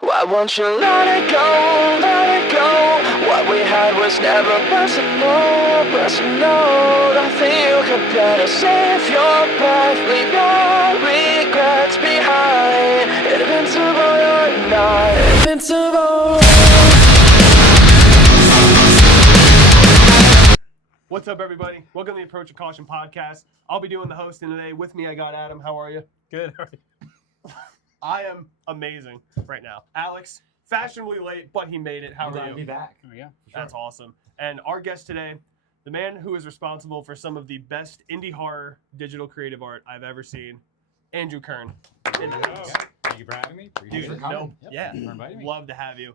Why won't you let it go, let it go? What we had was never personal, personal. Nothing you could better save your breath, leave your regrets behind. Invincible, you're not invincible. What's up, everybody? Welcome to the Approach with Caution podcast. I'll be doing the hosting today. With me, I got Adam. How are you? Good. I am amazing right now. Alex, fashionably late, but he made it. How Glad are to be you? back. Oh, yeah, for sure. That's awesome. And our guest today, the man who is responsible for some of the best indie horror digital creative art I've ever seen, Andrew Kern. In the house. Thank you for having me. Appreciate Dude, it. no, Yep. yeah, Thanks for inviting me. love to have you.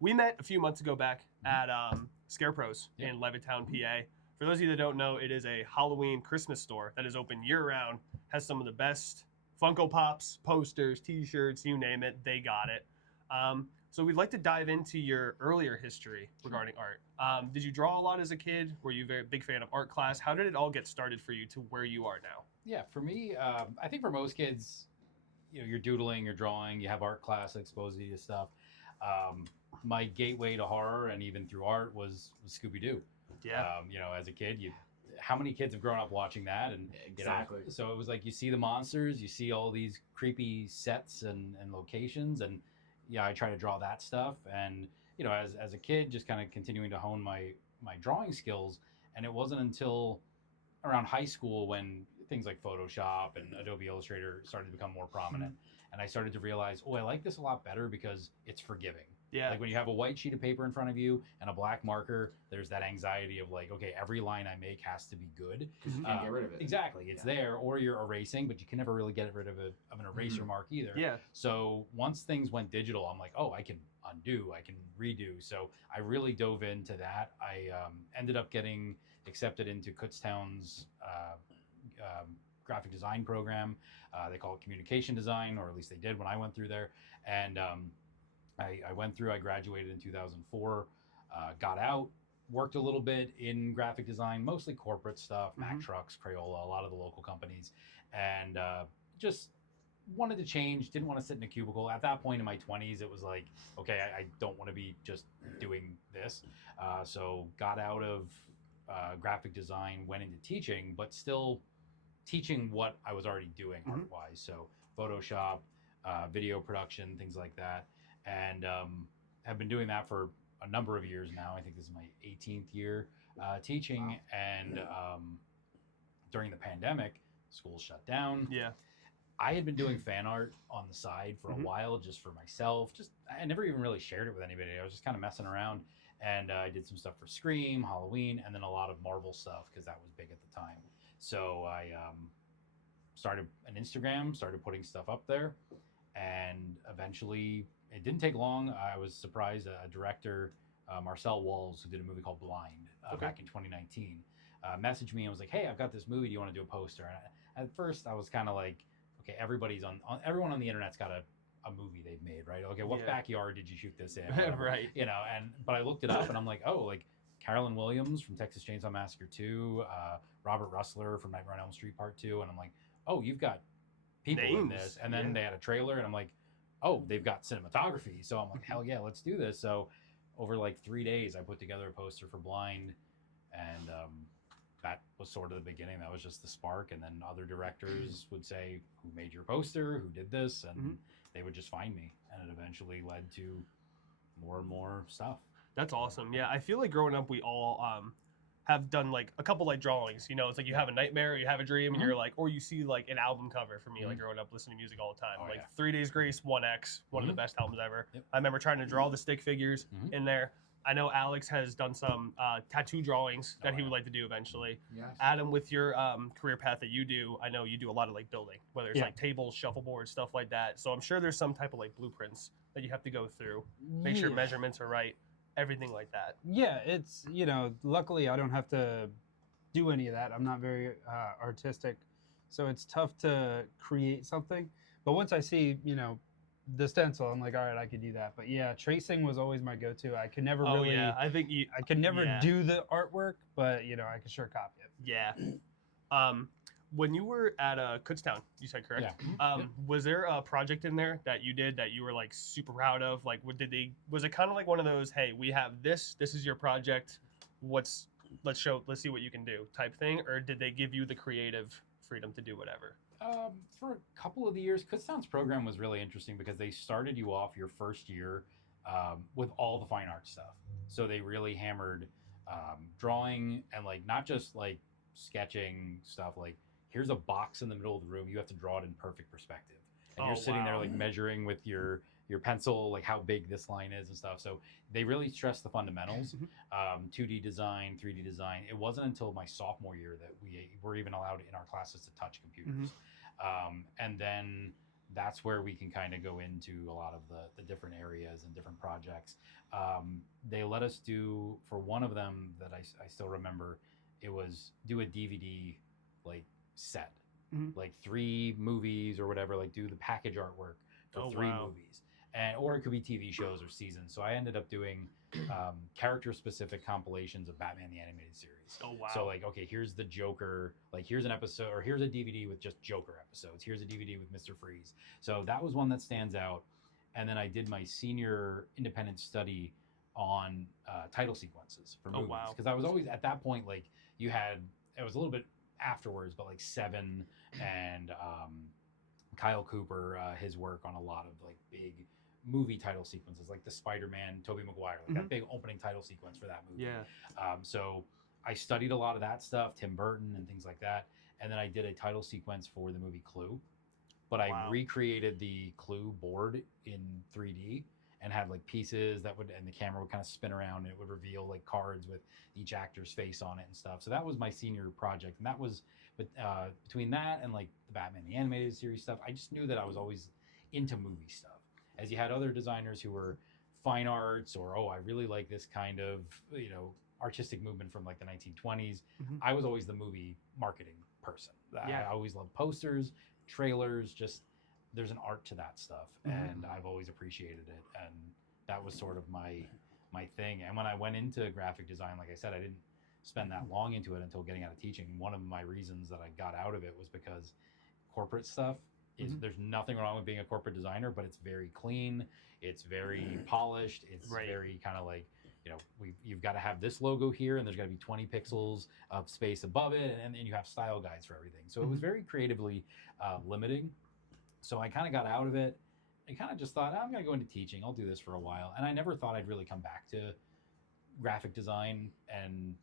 We met a few months ago back at Scarecrows in Levittown, PA. For those of you that don't know, it is a Halloween Christmas store that is open year-round, has some of the best Funko Pops, posters, T-shirts, you name it, they got it. So we'd like to dive into your earlier history regarding art. Did you draw a lot as a kid? Were you a very big fan of art class? How did it all get started for you to where you are now? Yeah, for me, I think for most kids, you know, you're doodling, you're drawing, you have art class that exposes you to stuff. My gateway to horror and even through art was Scooby-Doo. Yeah. You know, as a kid, how many kids have grown up watching that? And Exactly. You know, so it was like you see the monsters, you see all these creepy sets and locations, and yeah, I try to draw that stuff. And you know, as a kid, just kind of continuing to hone my drawing skills. And it wasn't until around high school when things like Photoshop and Adobe Illustrator started to become more prominent, and I started to realize, oh, I like this a lot better because it's forgiving. Yeah. Like when you have a white sheet of paper in front of you and a black marker, there's that anxiety of like, okay, every line I make has to be good. Because you can't get rid of it. Exactly. It's there, or you're erasing, but you can never really get rid of an eraser mark either. Yeah. So once things went digital, I'm like, oh, I can undo, I can redo. So I really dove into that. I ended up getting accepted into Kutztown's graphic design program. They call it communication design, or at least they did when I went through there. And I went through, I graduated in 2004, got out, worked a little bit in graphic design, mostly corporate stuff, Mack Trucks, Crayola, a lot of the local companies, and just wanted to change, didn't want to sit in a cubicle. At that point in my 20s, it was like, okay, I don't want to be just doing this. So got out of graphic design, went into teaching, but still teaching what I was already doing art-wise. So Photoshop, video production, things like that. And have been doing that for a number of years now. I think this is my 18th year teaching. And during the pandemic, school shut down. Yeah. I had been doing fan art on the side for a while, just for myself. I never even really shared it with anybody. I was just kind of messing around. And I did some stuff for Scream, Halloween, and then a lot of Marvel stuff because that was big at the time. So I started an Instagram, started putting stuff up there, and eventually, it didn't take long. I was surprised. A director, Marcel Walls, who did a movie called Blind back in 2019, messaged me and was like, "Hey, I've got this movie. Do you want to do a poster?" And at first, I was kind of like, "Okay, everyone on the internet's got a movie they've made, right? Okay, what backyard did you shoot this in?" Right. You know, but I looked it up and I'm like, oh, like Carolyn Williams from Texas Chainsaw Massacre 2, Robert Russler from Nightmare on Elm Street Part 2, and I'm like, oh, you've got people in this. And then they had a trailer, and I'm like, oh, they've got cinematography. So I'm like, hell yeah, let's do this. So over like 3 days, I put together a poster for Blind, and that was sort of the beginning. That was just the spark. And then other directors would say, who made your poster? Who did this? And they would just find me. And it eventually led to more and more stuff. That's awesome. Yeah, I feel like growing up, we all have done like a couple like drawings. You know, it's like you have a nightmare, you have a dream, and you're like, or you see like an album cover for me, like growing up listening to music all the time. Oh, like yeah. 3 Days Grace, 1X, one of the best albums ever. Yep. I remember trying to draw the stick figures in there. I know Alex has done some tattoo drawings that he would like to do eventually. Yes. Adam, with your career path that you do, I know you do a lot of like building, whether it's like tables, shuffleboards, stuff like that. So I'm sure there's some type of like blueprints that you have to go through, make sure measurements are right, everything like that. Yeah, it's, you know, luckily I don't have to do any of that. I'm not very artistic, so it's tough to create something. But once I see, you know, the stencil, I'm like, all right, I could do that. But yeah, tracing was always my go-to. I could never really. Yeah, I could never do the artwork, but you know, I could sure copy it. Yeah. when you were at Kutztown, you said correct? Yeah. Was there a project in there that you did that you were like super proud of? Like, was it kind of like one of those, hey, we have this is your project, let's see what you can do type thing, or did they give you the creative freedom to do whatever? For a couple of the years, Kutztown's program was really interesting because they started you off your first year with all the fine art stuff. So they really hammered drawing and like not just like sketching stuff. Like here's a box in the middle of the room, you have to draw it in perfect perspective, and you're sitting there like measuring with your pencil like how big this line is and stuff. So they really stressed the fundamentals, 2D design, 3D design. It wasn't until my sophomore year that we were even allowed in our classes to touch computers. And then that's where we can kind of go into a lot of the different areas and different projects. They let us do, for one of them that I still remember, it was do a DVD like set, like 3 movies or whatever, like do the package artwork for 3 movies. Or it could be TV shows or seasons. So I ended up doing character-specific compilations of Batman the Animated Series. Oh, wow. So like, okay, here's the Joker. Like, here's an episode, or here's a DVD with just Joker episodes. Here's a DVD with Mr. Freeze. So that was one that stands out. And then I did my senior independent study on title sequences for movies. Because I was always, at that point, like, you had, it was a little bit afterwards, but like Seven and Kyle Cooper, his work on a lot of like big movie title sequences, like the Spider-Man, Tobey Maguire, like that big opening title sequence for that movie. So I studied a lot of that stuff, Tim Burton and things like that. And then I did a title sequence for the movie Clue, but I recreated the Clue board in 3D and had like pieces that would, and the camera would kind of spin around and it would reveal like cards with each actor's face on it and stuff. So that was my senior project. And that was, between that and like the Batman the Animated Series stuff, I just knew that I was always into movie stuff. As you had other designers who were fine arts, or, oh, I really like this kind of, you know, artistic movement from like the 1920s. I was always the movie marketing person. I always loved posters, trailers, just there's an art to that stuff. And I've always appreciated it. And that was sort of my thing. And when I went into graphic design, like I said, I didn't spend that long into it until getting out of teaching. One of my reasons that I got out of it was because corporate stuff, there's nothing wrong with being a corporate designer, but it's very clean, it's very polished, it's very kind of like, you know, you've got to have this logo here and there's got to be 20 pixels of space above it, and you have style guides for everything. So it was very creatively limiting. So I kind of got out of it and kind of just thought, I'm going to go into teaching, I'll do this for a while. And I never thought I'd really come back to graphic design, and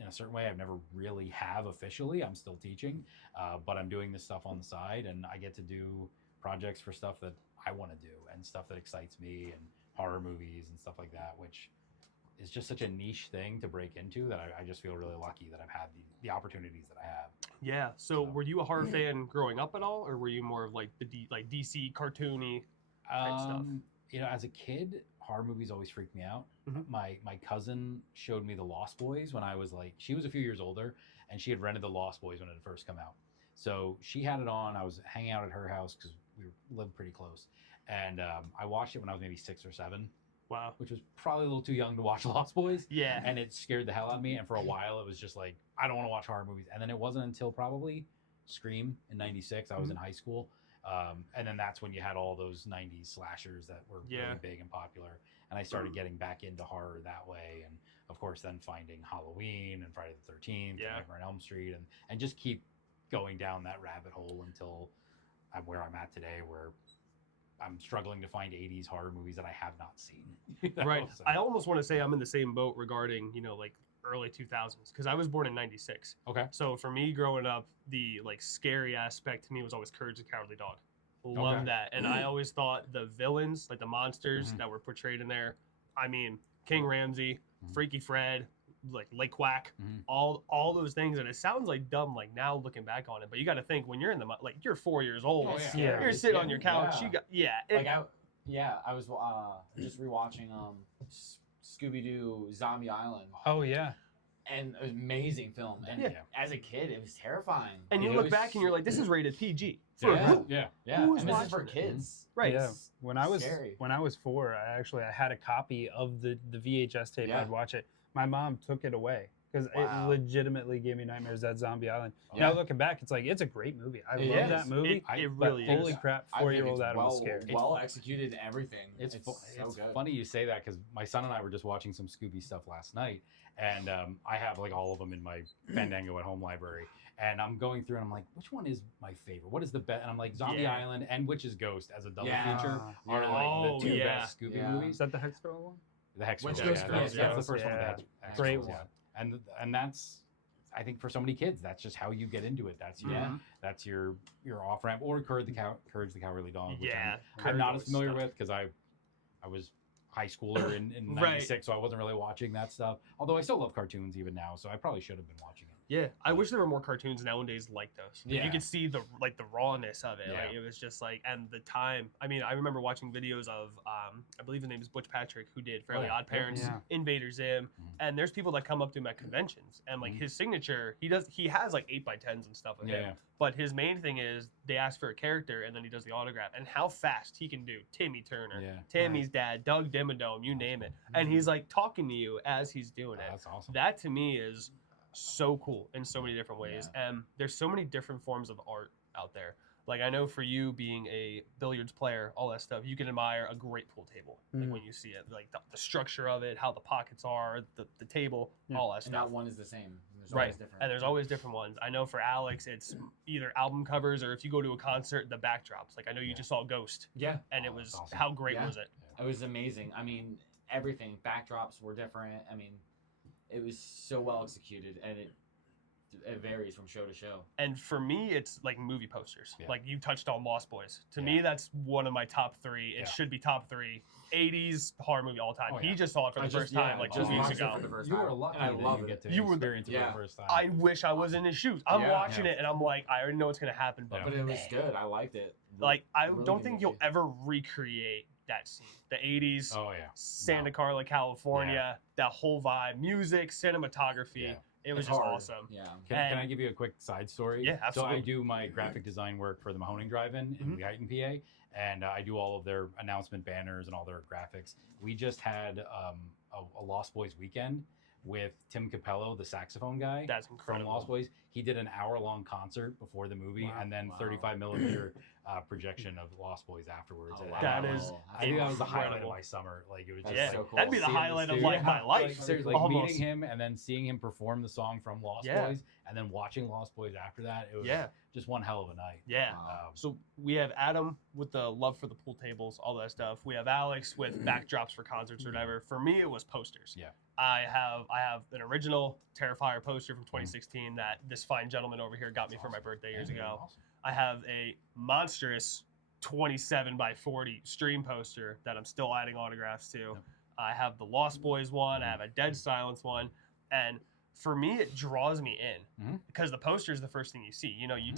in a certain way I've never really have officially. I'm still teaching, but I'm doing this stuff on the side, and I get to do projects for stuff that I want to do and stuff that excites me, and horror movies and stuff like that, which is just such a niche thing to break into that I just feel really lucky that I've had the opportunities that I have. Yeah. So were you a horror fan growing up at all, or were you more of like the DC cartoony type stuff? You know, as a kid, horror movies always freaked me out. My cousin showed me The Lost Boys when I was like, she was a few years older, and she had rented The Lost Boys when it had first come out. So she had it on. I was hanging out at her house because we lived pretty close. And I watched it when I was maybe 6 or 7. Wow. Which was probably a little too young to watch Lost Boys. Yeah. And it scared the hell out of me. And for a while, it was just like, I don't want to watch horror movies. And then it wasn't until probably Scream in '96. I was in high school. And then that's when you had all those 90s slashers that were really big and popular. And I started getting back into horror that way. And of course, then finding Halloween and Friday the 13th and Nightmare on Elm Street, and just keep going down that rabbit hole until I'm where I'm at today, where I'm struggling to find 80s horror movies that I have not seen. You know? Right. So, I almost want to say I'm in the same boat regarding, you know, like early 2000s, because I was born in '96. okay. So for me growing up, the like scary aspect to me was always Courage the Cowardly Dog. Love that. And I always thought the villains, like the monsters that were portrayed in there, I mean, King Ramsey, Freaky Fred, like Lake Quack, all those things. And it sounds like dumb, like now looking back on it, but you got to think when you're in the, like you're 4 years old, you're sitting on your couch, you got, I was just rewatching Scooby-Doo Zombie Island. Oh yeah. And an amazing film. And as a kid, it was terrifying. And you look back and you're like, this is rated PG. Yeah. Who's and this is watching for this? kids. Right. Yeah. When I was scary. 4, I had a copy of the VHS tape. Yeah. I'd watch it. My mom took it away because Wow. it legitimately gave me nightmares. That Zombie Island. Yeah. Now looking back, it's like it's a great movie. I It love is. that movie. It but really holy is. crap, I think 4-year-old it's Adam was scared. well executed and everything. It's so good. funny you say that because my son and I were just watching some Scooby stuff last night, and I have like all of them in my Fandango at Home library, and I'm going through and I'm like, which one is my favorite? What is the best? And I'm like, Zombie Yeah. Island and Witch's Ghost as a double Yeah. feature Ah, are like Oh, the two yeah. best Scooby Yeah. movies. Is that the Hex Girl one? The Hex Witch Girls, Ghost yeah, Girls, that's the first one. yeah. With the Hex Great Girls, one. yeah. And that's, I think for so many kids, that's just how you get into it. That's your Yeah. that's your off ramp, or Courage the Cowardly Dog, which Yeah, I'm Courage not was as familiar stuff. with because I was high schooler in Right. '96, so I wasn't really watching that stuff. Although I still love cartoons even now, so I probably should have been watching it. Yeah, I wish there were more cartoons nowadays like those. Like, Yeah. You could see the rawness of it. Yeah. Like it was just like, and the time. I mean, I remember watching videos of I believe his name is Butch Patrick, who did Fairly yeah. Odd Parents, Yeah. Invader Zim, Mhm. and there's people that come up to him at conventions, and like his signature, he has like 8x10s and stuff with Yeah, him. yeah. But his main thing is they ask for a character and then he does the autograph, and how fast he can do Timmy Turner, Yeah. Tammy's dad, Doug Dimmadome, you name it, and he's like talking to you as he's doing it. That's awesome. That to me is so cool in so many different ways. And there's so many different forms of art out there. Like I know for you being a billiards player, all that stuff, you can admire a great pool table. Like when you see it, like the structure of it, how the pockets are, the table, all that And stuff. not one is the same. There's Right. always different. And there's always different ones. I know for Alex, it's either album covers or if you go to a concert, the backdrops. Like I know you just saw Ghost, Yeah. and it Oh, was that's awesome. how great Yeah. was it? It was amazing. I mean, everything. Backdrops were different. I mean, it was so well executed, and it varies from show to show. And for me, it's like movie posters. Yeah. Like you touched on Lost Boys. To me, that's one of my top three. It Yeah. should be top three. 80s horror movie all time. Oh, He yeah. just saw it for the first time like 2 just weeks watched it ago. for the first You time, were lucky and I that love you it. get to You were experience it yeah. for the first time. I wish I was in his shoes. I'm Yeah. watching it and I'm like, I already know what's gonna happen, but, But it was good. I liked it. like I Really don't good think movie. you'll ever recreate that scene. The 80s, Oh yeah. Santa Carla, California, that whole vibe, music, cinematography. Yeah. It was It's just hard. awesome. Yeah. Can I give you a quick side story? Yeah, absolutely. So I do my graphic design work for the Mahoning Drive-In in Lehighton, PA, and I do all of their announcement banners and all their graphics. We just had a Lost Boys weekend with Tim Capello, the saxophone guy That's from incredible. Lost Boys. He did an hour-long concert before the movie, Wow. and then 35 millimeter projection of Lost Boys afterwards. Oh, And wow. That was- is I think that was the highlight of incredible. my summer. Like it was just That's Yeah, so cool. that'd be the seeing highlight of studio- like my life. seriously, almost. meeting him and then seeing him perform the song from Lost Yeah. Boys, and then watching Lost Boys after that, it was Yeah. just one hell of a night. Yeah. Wow. So we have Adam with the love for the pool tables, all that stuff. We have Alex with backdrops for concerts or whatever. For me, it was posters. Yeah. I have an original Terrifier poster from 2016 that this fine gentleman over here got me for my birthday years ago. Awesome. I have a monstrous 27 by 40 stream poster that I'm still adding autographs to. Yep. I have the Lost Boys one. I have a Dead Silence one, and for me, it draws me in Mhm. because the poster is the first thing you see. You know, you Mhm.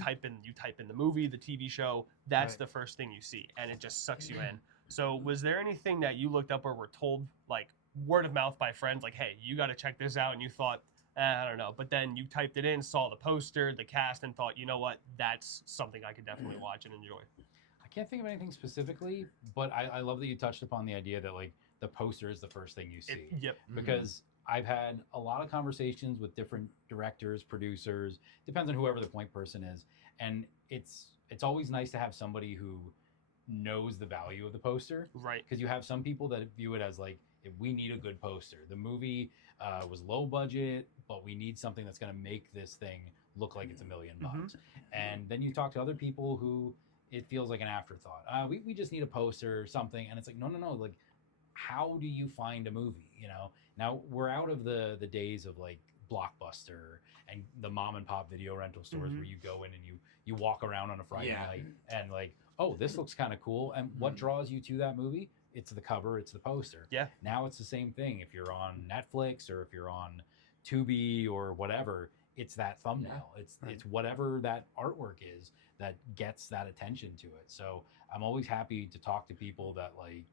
type in the movie, the TV show. That's Right. the first thing you see, and it just sucks you in. So, was there anything that you looked up or were told, like word of mouth by friends, like, "Hey, you got to check this out," and you thought, I don't know, but then you typed it in, saw the poster, the cast, and thought, you know what, that's something I could definitely watch and enjoy. I can't think of anything specifically, but I love that you touched upon the idea that like the poster is the first thing you see. Yep. Because I've had a lot of conversations with different directors, producers, depends on whoever the point person is, and it's always nice to have somebody who knows the value of the poster, Right. because you have some people that view it as like, if we need a good poster, the movie was low budget, but we need something that's going to make this thing look like it's $1 million bucks. And then you talk to other people who it feels like an afterthought. We just need a poster or something, and it's like no, like how do you find a movie? You know, now we're out of the days of like Blockbuster and the mom and pop video rental stores where you go in and you walk around on a Friday Yeah. night and like, oh, this looks kind of cool. And what draws you to that movie? It's the cover, it's the poster. Yeah. Now it's the same thing. If you're on Netflix or if you're on Tubi or whatever, it's that thumbnail. It's whatever that artwork is that gets that attention to it. So I'm always happy to talk to people that like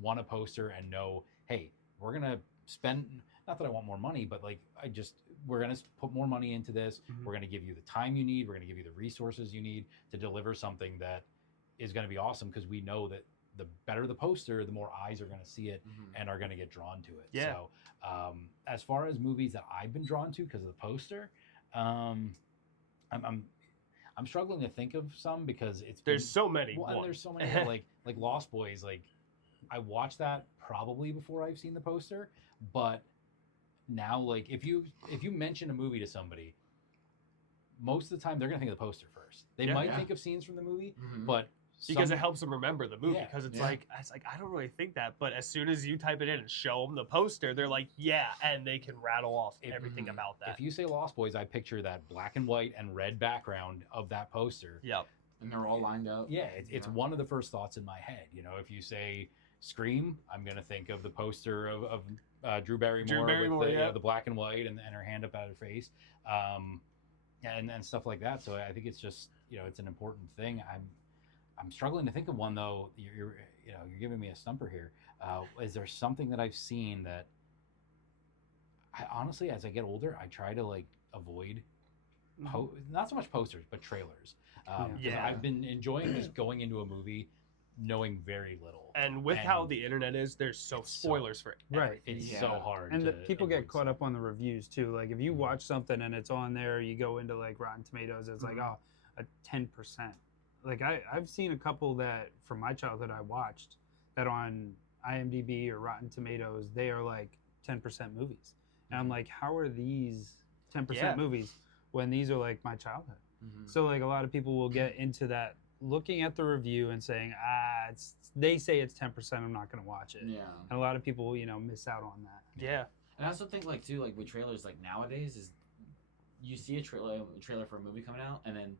want a poster and know, hey, we're gonna spend, not that I want more money, but like we're gonna put more money into this. We're gonna give you the time you need. We're gonna give you the resources you need to deliver something that is gonna be awesome, because we know that the better the poster, the more eyes are going to see it Mhm. and are going to get drawn to it. Yeah. So as far as movies that I've been drawn to because of the poster, I'm struggling to think of some because There's so many. and there's so many like Lost Boys. Like I watched that probably before I've seen the poster, but now like if you mention a movie to somebody, most of the time they're gonna think of the poster first. They might think of scenes from the movie, Mhm. but because it helps them remember the movie. Yeah, Because it's yeah. like I don't really think that, but as soon as you type it in and show them the poster, they're like, yeah, and they can rattle off everything about that. If you say Lost Boys, I picture that black and white and red background of that poster. Yep. And they're all lined up. Yeah, it's one of the first thoughts in my head. You know, if you say Scream, I'm gonna think of the poster of Drew Barrymore, with the black and white and her hand up at her face, and stuff like that. So I think it's just it's an important thing. I'm struggling to think of one though. You're giving me a stumper here. Is there something that I've seen that I honestly, as I get older, I try to like avoid not so much posters but trailers. Yeah. I've been enjoying just going into a movie knowing very little. And with how the internet is, there's spoilers for Right. It's so hard. And to people get avoid caught stuff. up on the reviews too. Like if you watch something and it's on there, you go into like Rotten Tomatoes, it's like a 10%. Like I've seen a couple that from my childhood I watched that on IMDb or Rotten Tomatoes, they are like 10% movies. And I'm like, how are these 10% movies when these are like my childhood? So like a lot of people will get into that looking at the review and saying, they say it's 10%, I'm not going to watch it. Yeah. And a lot of people, miss out on that. Yeah. And I also think like too, like with trailers, like nowadays is you see a trailer for a movie coming out, and then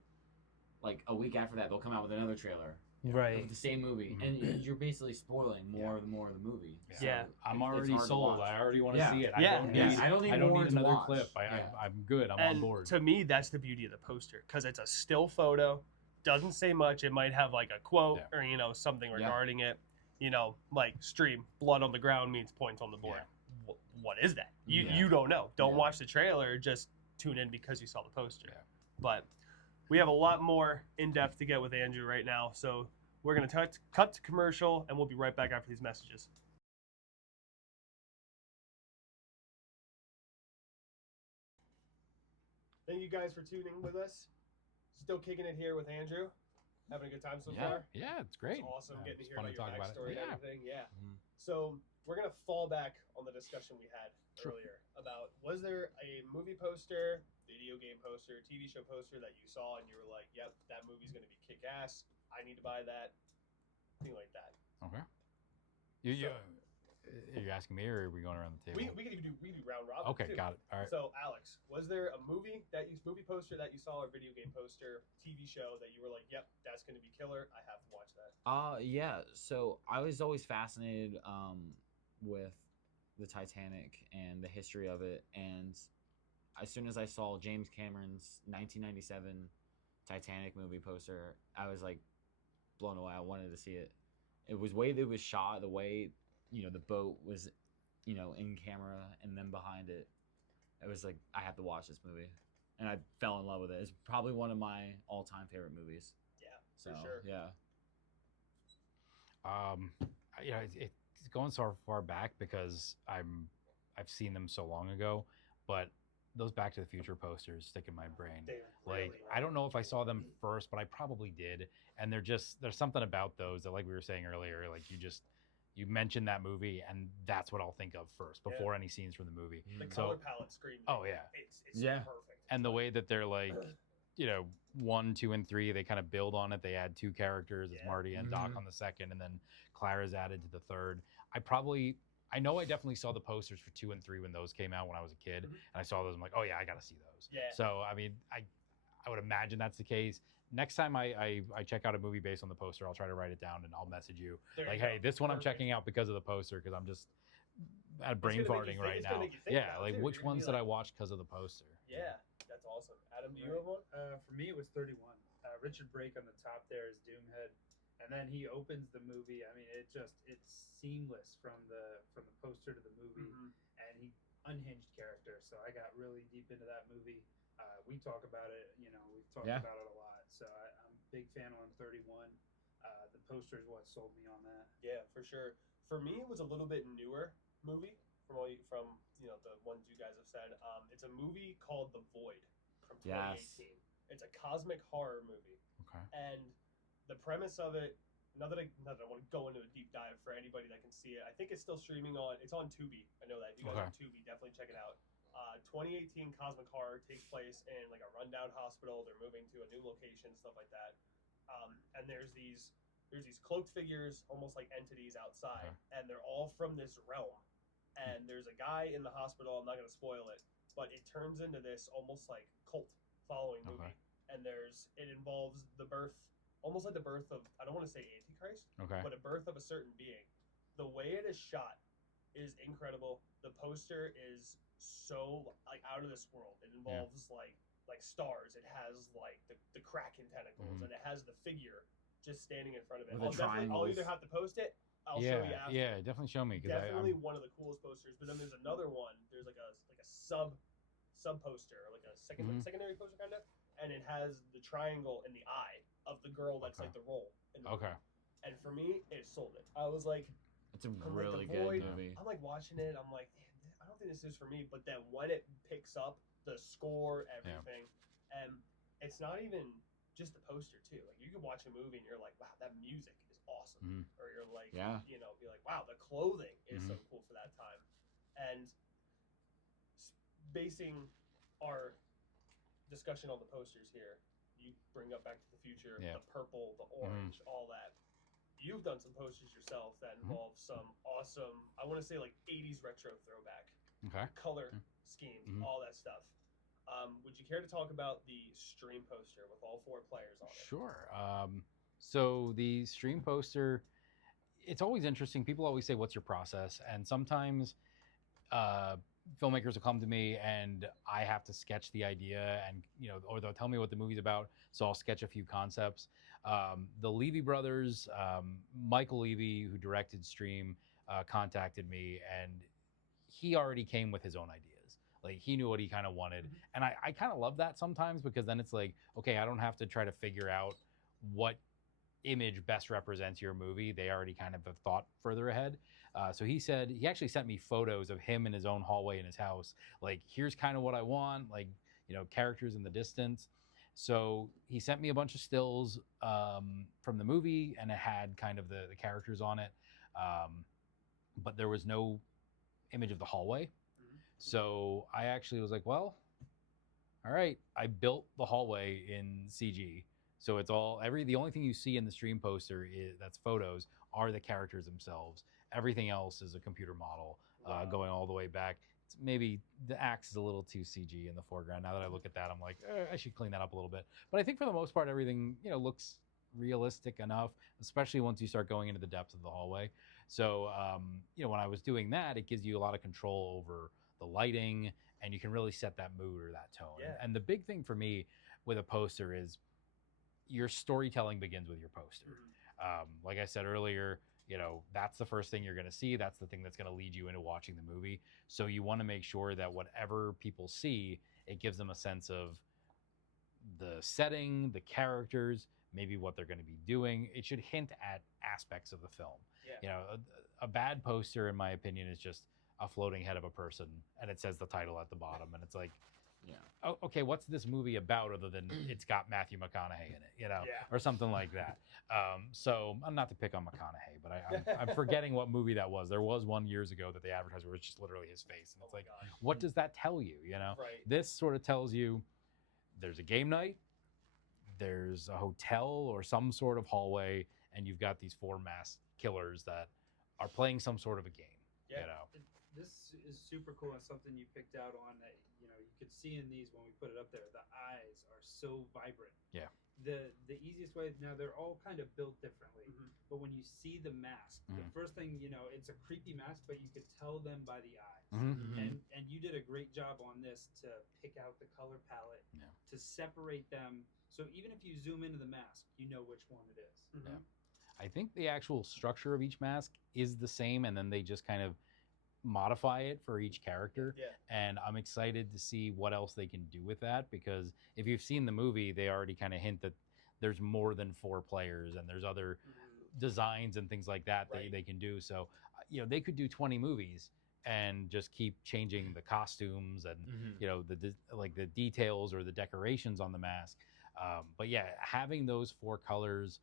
like a week after that they'll come out with another trailer. Right. Of the same movie, and you're basically spoiling more of the movie. Yeah. I'm it's already hard to sold. watch. I already want to Yeah. see it. Yeah. I don't I don't need more to another watch. clip. Yeah. I'm good. I'm And on board. to me, that's the beauty of the poster because it's a still photo, doesn't say much. It might have like a quote or something regarding it. Like stream blood on the ground means points on the board. What is that? You don't know. Don't watch the trailer. Just tune in because you saw the poster. Yeah. But we have a lot more in depth to get with Andrew right now, so we're gonna cut to commercial, and we'll be right back after these messages. Thank you guys for tuning with us. Still kicking it here with Andrew. Having a good time so far? Yeah, it's great. It's awesome getting to It's hear fun about your to talk backstory about it. and everything. Yeah. Mhm. So we're going to fall back on the discussion we had earlier about was there a movie poster, video game poster, TV show poster that you saw and you were like, yep, that movie's going to be kick-ass. I need to buy that. Thing like that. Okay. Are you asking me, or are we going around the table? We can do round robin. Okay, too. got it. All right. So Alex, was there a movie poster that you saw, or video game poster, TV show that you were like, yep, that's going to be killer. I have to watch that. Yeah. So I was always fascinated with the Titanic and the history of it, and as soon as I saw James Cameron's 1997 Titanic movie poster, I was like blown away. I wanted to see it. It was way that it was shot, the way the boat was, in camera, and then behind it, it was like I have to watch this movie, and I fell in love with it. It's probably one of my all-time favorite movies. Yeah, So for sure. yeah. It's going so far back because I've seen them so long ago, but those Back to the Future posters stick in my brain. I don't know if I saw them first, but I probably did. And there's something about those that, like we were saying earlier, like you mentioned that movie, and that's what I'll think of first before any scenes from the movie. The color palette screen. Oh yeah, it's perfect. And the way that they're like, 1, 2, and 3, they kind of build on it. They add 2 characters. It's Marty and Doc on the second, and then Clara's added to the third. I know I definitely saw the posters for 2 and 3 when those came out when I was a kid, and I saw those. I'm like, oh yeah, I got to see those. Yeah. So I mean, I would imagine that's the case. Next time I check out a movie based on the poster, I'll try to write it down and I'll message you. Hey, this one I'm checking out because of the poster because I'm just brain farting right now. Yeah, like which ones did I watch because of the poster? Yeah, that's awesome. Adam, do you have one? For me, it was 31. Richard Brake on the top there is Doomhead, and then he opens the movie. I mean, it's seamless from the poster to the movie, and he unhinged character. So I got really deep into that movie. We talk about it. We've talked about it a lot. So I'm a big fan on 31. the poster is what sold me on that. Yeah, for sure. For me, it was a little bit newer movie from the ones you guys have said. It's a movie called The Void from 2018. Yes. It's a cosmic horror movie, Okay. and the premise of it. Not that I want to go into a deep dive for anybody that can see it. I think it's still streaming on. It's on Tubi. I know that. If you guys Okay. have Tubi, definitely check it out. 2018 cosmic horror takes place in like a rundown hospital. They're moving to a new location, stuff like that. And there's these cloaked figures, almost like entities outside, and they're all from this realm. And there's a guy in the hospital. I'm not going to spoil it, but it turns into this almost like cult following movie. Okay. And it involves the birth, almost like the birth of, I don't want to say Antichrist, Okay. but a birth of a certain being. The way it is shot is incredible. The poster is so like out of this world. It involves like stars. It has like the Kraken tentacles, and it has the figure just standing in front of it. With the I'll triangles. either have to post it. I'll yeah, show you after. yeah, definitely show me. Definitely one of the coolest posters. But then there's another one. There's like a sub poster, like a secondary poster kind of, and it has the triangle in the eye of the girl that's like the role. In the movie. And for me, it sold it. I was like, It's a I'm really like, The good Void, movie. I'm like watching it. I'm like, I don't think this is for me. But then when it picks up, the score, everything, and it's not even just the poster too. Like you can watch a movie and you're like, wow, that music is awesome, or you're like, be like, wow, the clothing is so cool for that time, and basing our discussion on the posters here, you bring up Back to the Future, the purple, the orange, all that. You've done some posters yourself that involve some awesome, I want to say like 80s retro throwback, color schemes, all that stuff. Would you care to talk about the stream poster with all 4 players on it? Sure. So the stream poster, it's always interesting. People always say, "What's your process?" And sometimes filmmakers will come to me and I have to sketch the idea, and or they'll tell me what the movie's about, so I'll sketch a few concepts. The Levy brothers, Michael Levy, who directed Stream, contacted me, and he already came with his own ideas. Like he knew what he kind of wanted, and I kind of love that sometimes, because then it's like, okay, I don't have to try to figure out what image best represents your movie. They already kind of have thought further ahead. So he actually sent me photos of him in his own hallway in his house. Like, here's kind of what I want, like, characters in the distance. So he sent me a bunch of stills from the movie, and it had kind of the characters on it. But there was no image of the hallway. So I actually was like, well, all right. I built the hallway in CG. So it's the only thing you see in the stream poster that's photos are the characters themselves. Everything else is a computer model going all the way back. It's maybe the axe is a little too CG in the foreground. Now that I look at that, I'm like, I should clean that up a little bit. But I think for the most part, everything looks realistic enough, especially once you start going into the depths of the hallway. So when I was doing that, it gives you a lot of control over the lighting, and you can really set that mood or that tone. Yeah. And the big thing for me with a poster is your storytelling begins with your poster. Like I said earlier, that's the first thing you're going to see. That's the thing that's going to lead you into watching the movie. So you want to make sure that whatever people see, it gives them a sense of the setting, the characters, maybe what they're going to be doing. It should hint at aspects of the film. A bad poster, in my opinion, is just a floating head of a person, and it says the title at the bottom, and it's like, oh, okay, what's this movie about other than it's got Matthew McConaughey in it, or something like that. So I'm not to pick on McConaughey, but I'm forgetting what movie that was. There was one years ago that they advertised where it's just literally his face, and it's what does that tell you? Right. This sort of tells you there's a game night, there's a hotel or some sort of hallway, and you've got these 4 masked killers that are playing some sort of a game. This is super cool, and something you picked out on that you could see in these when we put it up there. The eyes are so vibrant. Yeah. The easiest way, now they're all kind of built differently, but when you see the mask, the first thing it's a creepy mask, but you could tell them by the eyes. And you did a great job on this to pick out the color palette, to separate them. So even if you zoom into the mask, you know which one it is. Yeah. I think the actual structure of each mask is the same, and then they just kind of modify it for each character. And I'm excited to see what else they can do with that, because if you've seen the movie, they already kind of hint that there's more than 4 players, and there's other designs and things like that Right. they can do. So, they could do 20 movies and just keep changing the costumes and the details or the decorations on the mask. But yeah, having those 4 colors,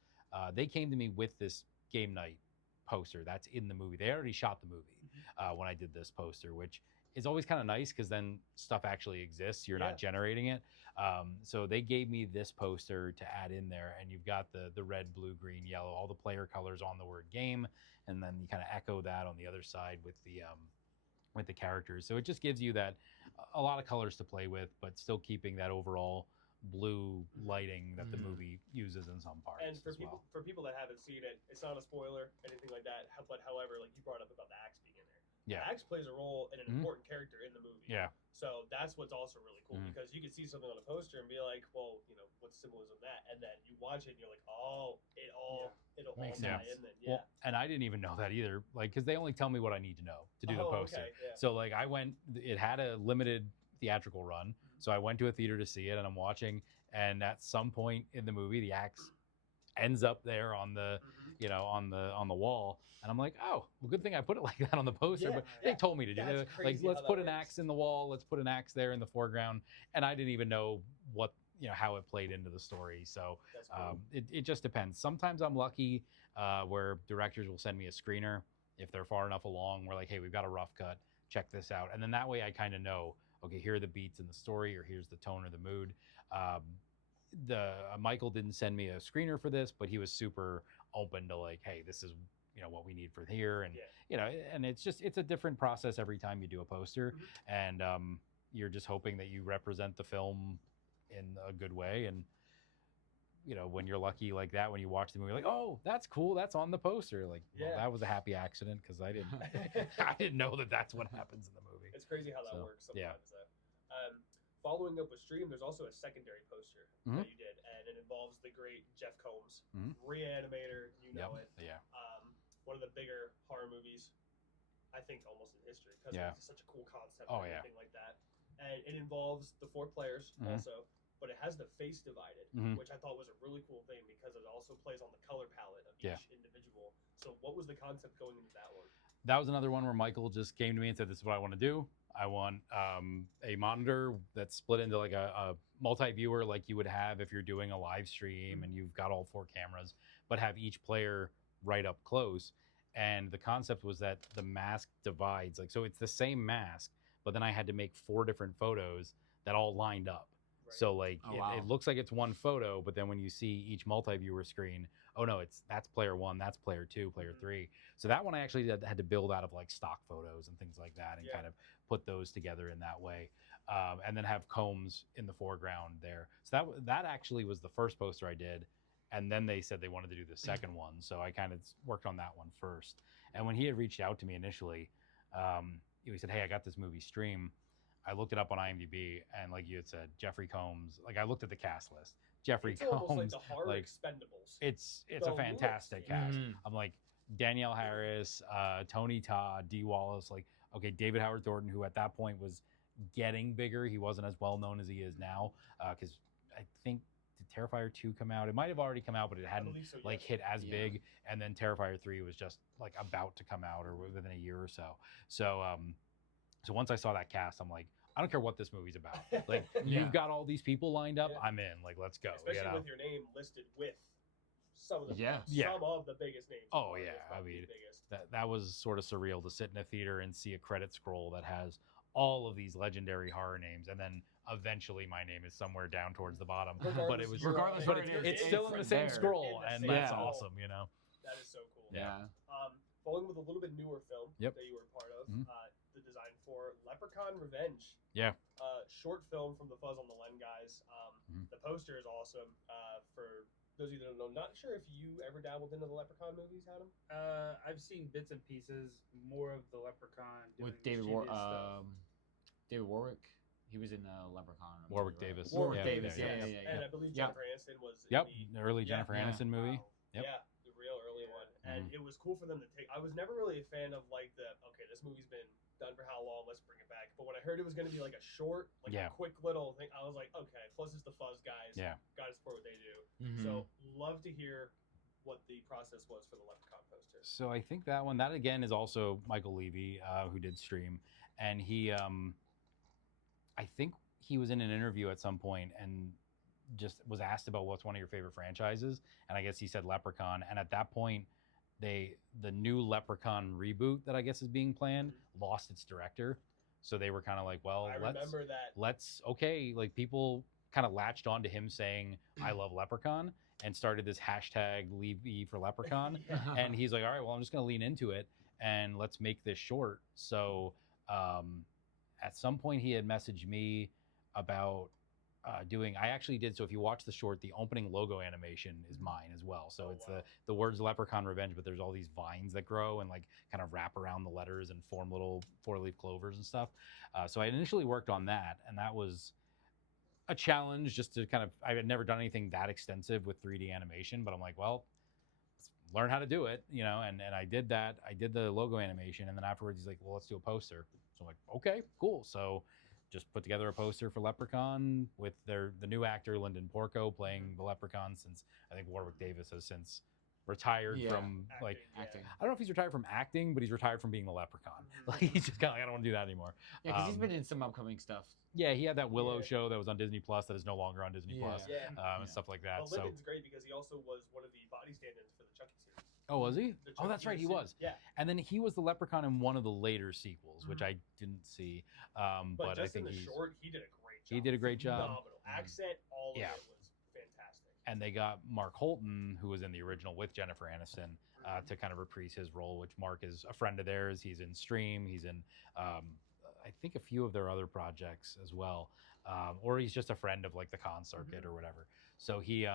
they came to me with this game night poster that's in the movie. They already shot the movie when I did this poster, which is always kind of nice because then stuff actually exists. You're not generating it. So they gave me this poster to add in there, and you've got the red, blue, green, yellow, all the player colors on the word game, and then you kind of echo that on the other side with the characters. So it just gives you that a lot of colors to play with, but still keeping that overall blue lighting that the movie uses in some parts. And for as well. people that haven't seen it, it's not a spoiler, anything like that. But however, like you brought up about the axe being in there. Yeah. The axe plays a role and an important character in the movie. Yeah. So that's what's also really cool because you can see something on a poster and be like, well, what's symbolism of that? And then you watch it and you're like, oh, it'll all tie in then. Yeah. Well, and I didn't even know that either, because they only tell me what I need to know to do the poster. Okay, yeah. So I went, it had a limited theatrical run, so I went to a theater to see it, and I'm watching, and at some point in the movie, the axe ends up there on the on the wall, and I'm like, oh, well, good thing I put it like that on the poster. But they told me to do it. Like, let's put an axe in the wall, let's put an axe there in the foreground, and I didn't even know what how it played into the story. So cool. it just depends. Sometimes I'm lucky where directors will send me a screener if they're far enough along. We're like, hey, we've got a rough cut, check this out, and then that way I kind of know, okay, here are the beats in the story, or here's the tone or the mood. Michael didn't send me a screener for this, but he was super open to like, hey, this is what we need for here, and and it's a different process every time you do a poster, and you're just hoping that you represent the film in a good way. And when you're lucky like that, when you watch the movie, like, oh, that's cool, that's on the poster, like, well, that was a happy accident because I didn't know that's what happens in the movie. It's crazy how that works sometimes. Following up with Stream, there's also a secondary poster that you did, and it involves the great Jeff Combs, Reanimator, know it. Yeah. One of the bigger horror movies, I think, almost in history, because it's such a cool concept and everything like that. And it involves the 4 players also, but it has the face divided, which I thought was a really cool thing because it also plays on the color palette of each individual. So what was the concept going into that one? That was another one where Michael just came to me and said, this is what I want to do. I want a monitor that's split into like a multi-viewer like you would have if you're doing a live stream and you've got all 4 cameras, but have each player right up close. And the concept was that the mask divides. So it's the same mask, but then I had to make 4 different photos that all lined up. Right. So it looks like it's one photo, but then when you see each multi-viewer screen, oh no, that's player 1, that's player 2, player 3. So that one I actually had to build out of stock photos and things like that, and kind of put those together in that way, and then have Combs in the foreground there. So that actually was the first poster I did, and then they said they wanted to do the second one, so I kind of worked on that one first. And when he had reached out to me initially, he said, hey, I got this movie Stream. I looked it up on IMDb, and like you had said, Jeffrey Combs. I looked at the cast list. Jeffrey Combs, almost like the horror Expendables. It's a fantastic cast. I'm like Danielle Harris, Tony Todd, Dee Wallace. Okay, David Howard Thornton, who at that point was getting bigger. He wasn't as well known as he is now, because I think did Terrifier 2 come out? It might have already come out, but it hadn't hit as big. And then Terrifier 3 was just about to come out, or within a year or so. So once I saw that cast, I'm like, I don't care what this movie's about. You've got all these people lined up. I'm in. Let's go. Especially with your name listed with some of the some of the biggest names. Oh yeah, I mean that was sort of surreal to sit in a theater and see a credit scroll that has all of these legendary horror names, and then eventually my name is somewhere down towards the bottom. But it was it's still in the same scroll, and that's awesome. That is so cool. Yeah. Following with a little bit newer film that you were a part of. The design for Leprechaun Revenge. Yeah. Short film from the Fuzz on the Len guys. The poster is awesome. For those of you that don't know, not sure if you ever dabbled into the Leprechaun movies, Adam? I've seen bits and pieces, more of the Leprechaun doing with David Warwick. He was in Leprechaun. Warwick Davis. Warwick Davis. Yeah. And I believe Jennifer Aniston was the early Jennifer Aniston movie. Yep. Yeah, the real early one. And it was cool for them to take. I was never really a fan of this movie's been done for how long? Let's bring it back. But when I heard it was going to be like a short, like Yeah. a quick little thing, I was like, okay. Plus, it's the Fuzz guys. Yeah. Got to support what they do. Mhm. So love to hear what the process was for the Leprechaun poster. So I think that one, that again is also Michael Levy, who did stream, and he, I think he was in an interview at some point and just was asked about what's one of your favorite franchises, and I guess he said Leprechaun, and at that point, the new Leprechaun reboot that I guess is being planned lost its director, so they were kind of like, well, I remember that. let's like people kind of latched on to him saying I love Leprechaun and started this hashtag Levy for Leprechaun. And he's like, all right, well, I'm just going to lean into it and let's make this short. So at some point he had messaged me about I actually did. So if you watch the short, the opening logo animation is mine as well. So it's the words Leprechaun Revenge, but there's all these vines that grow and like kind of wrap around the letters and form little 4-leaf clovers and stuff. So I initially worked on that, and that was a challenge just to kind of, I had never done anything that extensive with 3D animation, but I'm like, well, let's learn how to do it, you know, and I did that. I did the logo animation, and then afterwards he's like, well, let's do a poster. So I'm like, okay, cool. So just put together a poster for Leprechaun with the new actor Lyndon Porco playing the Leprechaun, since I think Warwick Davis has since retired from acting. I don't know if he's retired from acting, but he's retired from being the Leprechaun. Like he's just kind of like, I don't want to do that anymore. Yeah, because he's been in some upcoming stuff. Yeah, he had that Willow show that was on Disney Plus that is no longer on Disney Plus, and stuff like that. Well, So Lyndon's great because he also was one of the body stand-ins for the Chucky series. oh, was he? The Oh, that's Chucky right, he series. was. Yeah. And then he was the Leprechaun in one of the later sequels, which I didn't see. But I just think in the he's short, he did a great job. he did a great job. Phenomenal. Accent, all of it was fantastic. And they got Mark Holton, who was in the original with Jennifer Aniston, to kind of reprise his role, which Mark is a friend of theirs. He's in Stream. He's in, I think, a few of their other projects as well. Or he's just a friend of like the con circuit or whatever. So he,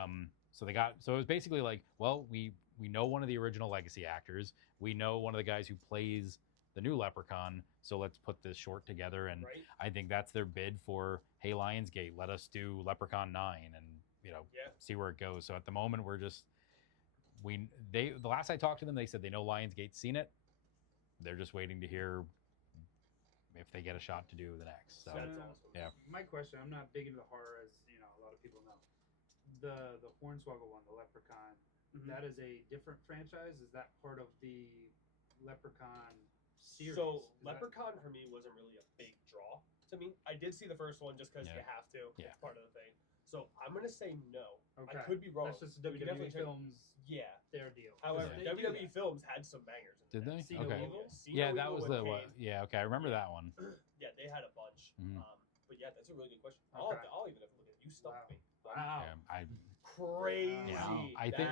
so it was basically like, well, we know one of the original legacy actors. We know one of the guys who plays the new Leprechaun. So let's put this short together. And I think that's their bid for, hey, Lionsgate, let us do Leprechaun 9 and, you know, see where it goes. So at the moment, we're just, the last I talked to them, they said they know Lionsgate's seen it. They're just waiting to hear if they get a shot to do the next. So that's awesome. Yeah. My question, I'm not big into horror, as you know, a lot of people know. The Hornswoggle one, the Leprechaun, that is a different franchise. Is that part of the Leprechaun series? So Leprechaun for me wasn't really a big draw to me. I did see the first one just because you have to. Yeah. It's part of the thing. So I'm gonna say no. Okay. I could be wrong. That's just We can WWE definitely check- Films. Yeah. Their deal. However, They do WWE that. Films had some bangers. Did they? See No Okay. Evil? Yeah, that was the one. Yeah, okay, I remember that one. Yeah, they had a bunch. But yeah, that's a really good question. Okay. I'll even have to look at it. You stumped me. Wow. Yeah, crazy. I think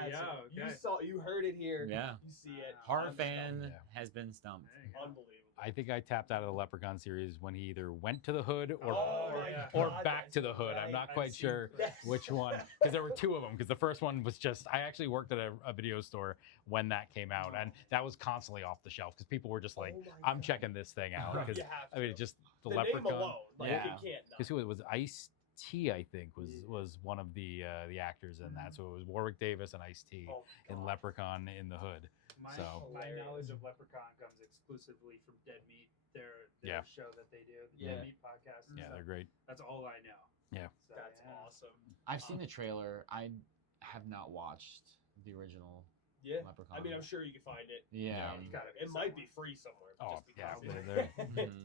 You heard it here. Yeah. You see it. Horror I'm fan stumped. has been stumped. Unbelievable. I think I tapped out of the Leprechaun series when he either went to the hood or Oh back to the hood. I'm not quite sure which one, because there were two of them. Because the first one was just, I actually worked at a video store when that came out, and that was constantly off the shelf because people were just like, I'm checking this thing out. Because I mean, it just the Leprechaun. Name alone, like, you can't. Because who it was, Ice-T, I think, was one of the actors in that. So it was Warwick Davis and Ice-T in Leprechaun in the Hood. My knowledge of Leprechaun comes exclusively from Dead Meat, their show that they do, the Dead Meat podcast. Yeah, they're great. That's all I know. Yeah. So, That's awesome. I've seen the trailer. I have not watched the original Leprechaun. I mean, I'm sure you can find it. Yeah. It might be free somewhere. Oh, just because yeah.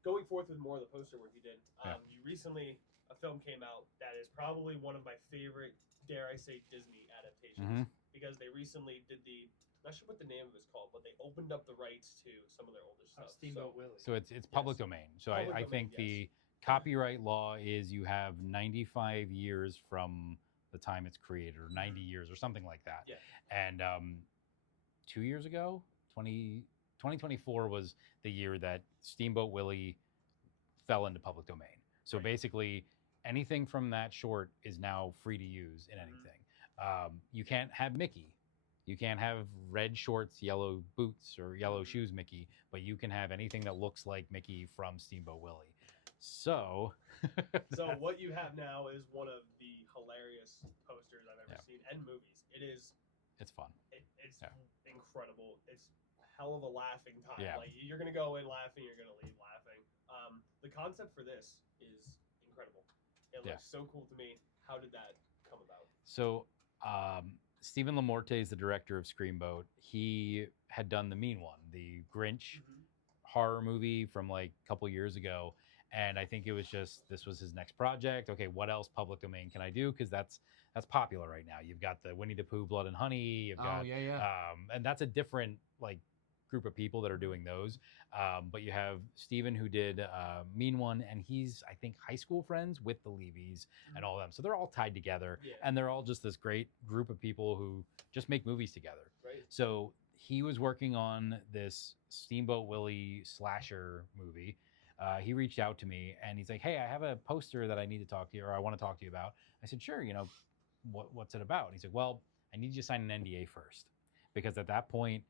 Going forth with more of the poster work you did, you recently, a film came out that is probably one of my favorite, dare I say, Disney adaptations. Because they recently did I'm not sure what the name of it's called, but they opened up the rights to some of their older stuff. Steamboat Willie. So it's public domain. So I think the copyright law is you have 95 years from the time it's created, or 90 years or something like that. Yeah. And 2 years ago, 2024 was the year that Steamboat Willie fell into public domain. So basically anything from that short is now free to use in anything. You can't have Mickey. You can't have red shorts, yellow boots, or yellow shoes Mickey, but you can have anything that looks like Mickey from Steamboat Willie. So what you have now is one of the hilarious posters I've ever seen, and movies. It's fun. It's incredible. It's hell of a laughing time. Yeah. Like you're gonna go in laughing, you're gonna leave laughing. The concept for this is incredible. It looks so cool to me. How did that come about? So, Stephen Lamorte is the director of Screamboat. He had done The Mean One, the Grinch horror movie from like a couple years ago. And I think it was just, this was his next project. Okay, what else public domain can I do? Because that's popular right now. You've got the Winnie the Pooh, Blood and Honey. You've got, and that's a different like group of people that are doing those. But you have Steven who did Mean One, and he's, I think, high school friends with the Levies and all of them. So they're all tied together, and they're all just this great group of people who just make movies together. Right. So he was working on this Steamboat Willie slasher movie. He reached out to me and he's like, "Hey, I have a poster that I need to talk to you, or I want to talk to you about." I said, "Sure, what's it about?" And he's like, "Well, I need you to sign an NDA first, because at that point,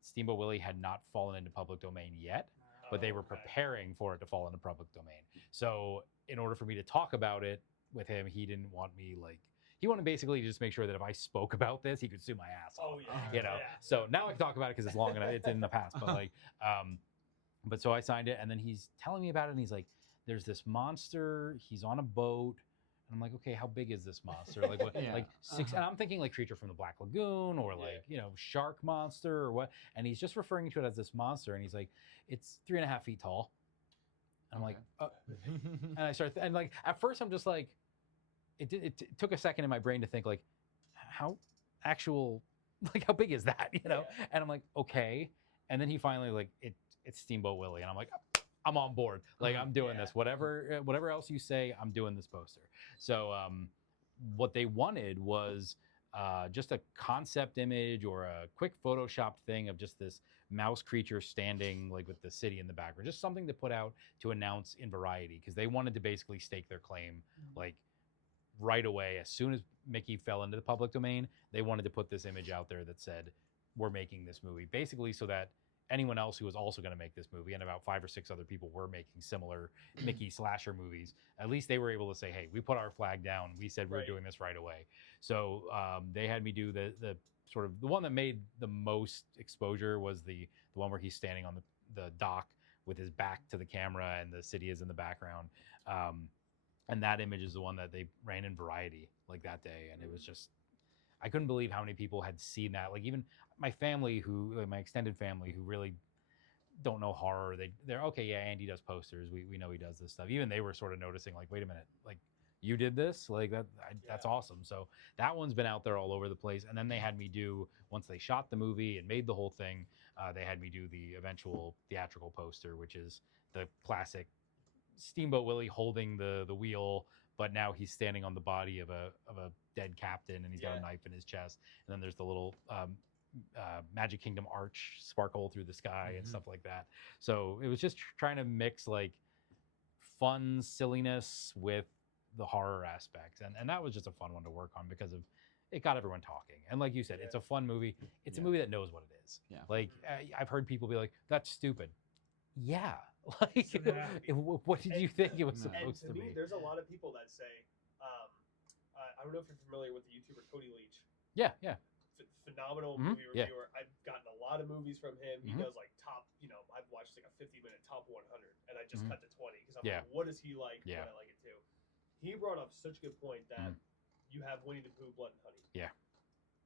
Steamboat Willie had not fallen into public domain yet, but they were preparing for it to fall into public domain. So in order for me to talk about it with him, he didn't want me he wanted basically to just make sure that if I spoke about this, he could sue my ass off. So now I can talk about it because it's long enough. It's in the past, but but so I signed it, and then he's telling me about it, and he's like, "There's this monster. He's on a boat." And I'm like, "Okay, how big is this monster? Like what? Like six?" And I'm thinking like Creature from the Black Lagoon, or shark monster, or what? And he's just referring to it as this monster, and he's like, "It's 3.5 feet tall." And I'm like, and I start, and like at first I'm just like, it took a second in my brain to think like, how big is that? And I'm like, okay. And then he finally it's Steamboat Willie, and I'm like, I'm on board. Like I'm doing this. Whatever else you say, I'm doing this poster. So what they wanted was just a concept image or a quick photoshopped thing of just this mouse creature standing like with the city in the background, just something to put out to announce in Variety, because they wanted to basically stake their claim like right away. As soon as Mickey fell into the public domain, they wanted to put this image out there that said, we're making this movie, basically so that anyone else who was also going to make this movie, and about 5 or 6 other people were making similar Mickey slasher movies, at least they were able to say, hey, we put our flag down. We said we're doing this right away. So they had me do the sort of the one that made the most exposure was the one where he's standing on the dock with his back to the camera and the city is in the background. And that image is the one that they ran in Variety like that day. And it was just, I couldn't believe how many people had seen that. Like even my family my extended family who really don't know horror, they're okay, yeah, Andy does posters. We know he does this stuff. Even they were sort of noticing like, wait a minute, like you did this? Like that's awesome. So that one's been out there all over the place. And then they had me do, once they shot the movie and made the whole thing, they had me do the eventual theatrical poster, which is the classic Steamboat Willie holding the wheel, but now he's standing on the body of a dead captain, and he's got a knife in his chest. And then there's the little Magic Kingdom arch sparkle through the sky and stuff like that. So it was just trying to mix like fun silliness with the horror aspects, and that was just a fun one to work on because of it got everyone talking. And like you said, it's a fun movie. It's a movie that knows what it is. Like I've heard people be like, "That's stupid." Yeah. Like, what did you think it was supposed to be? There's a lot of people that say, I don't know if you're familiar with the YouTuber Cody Leach. Yeah. Phenomenal movie reviewer. I've gotten a lot of movies from him. He does like top, I've watched like a 50-minute top 100, and I just cut to 20 because I'm like, what is he like? Yeah. I like it too. He brought up such a good point that you have Winnie the Pooh, Blood and Honey. Yeah.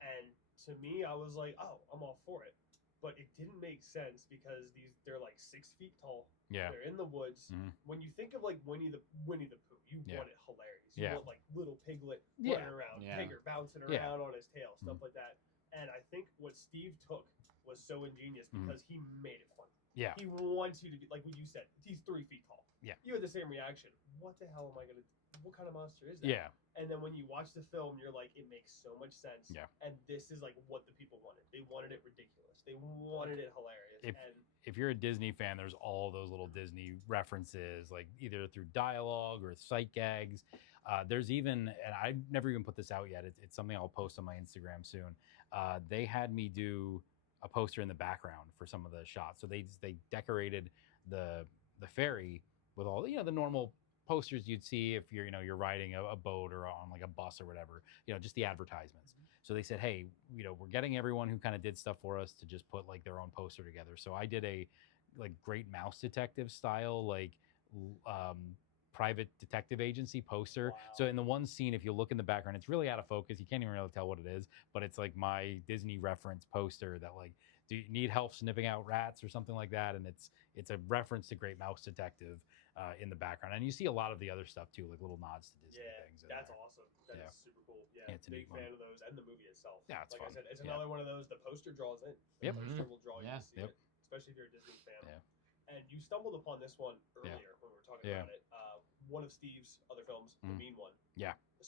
And to me, I was like, oh, I'm all for it. But it didn't make sense because they're like 6 feet tall. Yeah. They're in the woods. When you think of like Winnie the Pooh, you want it hilarious. You want like little piglet running around, Tigger bouncing around on his tail, stuff like that. And I think what Steve took was so ingenious because he made it fun. Yeah. He wants you to be like what you said. He's 3 feet tall. Yeah. You had the same reaction. What the hell am I gonna? What kind of monster is that? Yeah. And then when you watch the film, you're like, it makes so much sense. Yeah. And this is like what the people wanted. They wanted it ridiculous. They wanted it hilarious. If you're a Disney fan, there's all those little Disney references, like either through dialogue or sight gags. There's even, and I never even put this out yet. It's something I'll post on my Instagram soon. They had me do a poster in the background for some of the shots. So they decorated the ferry with all the normal posters you'd see if you're riding a boat or on like a bus or whatever, just the advertisements. So they said, hey, we're getting everyone who kind of did stuff for us to just put like their own poster together. So I did a like great mouse detective style, like private detective agency poster. Wow. So in the one scene, if you look in the background, it's really out of focus. You can't even really tell what it is, but it's like my Disney reference poster that like, do you need help sniffing out rats or something like that? And it's a reference to Great Mouse Detective in the background. And you see a lot of the other stuff too, like little nods to Disney things. That's there. awesome. That is super cool. Yeah, Yeah, it's a big neat fan one. of those and the movie itself. Yeah, it's like fun. I said, it's another one of those. The poster draws in. The Yep. poster will draw you Yeah. to see it, especially if you're a Disney fan. Yeah. And you stumbled upon this one earlier when we were talking about it. One of Steve's other films, The Mean One. Yeah. The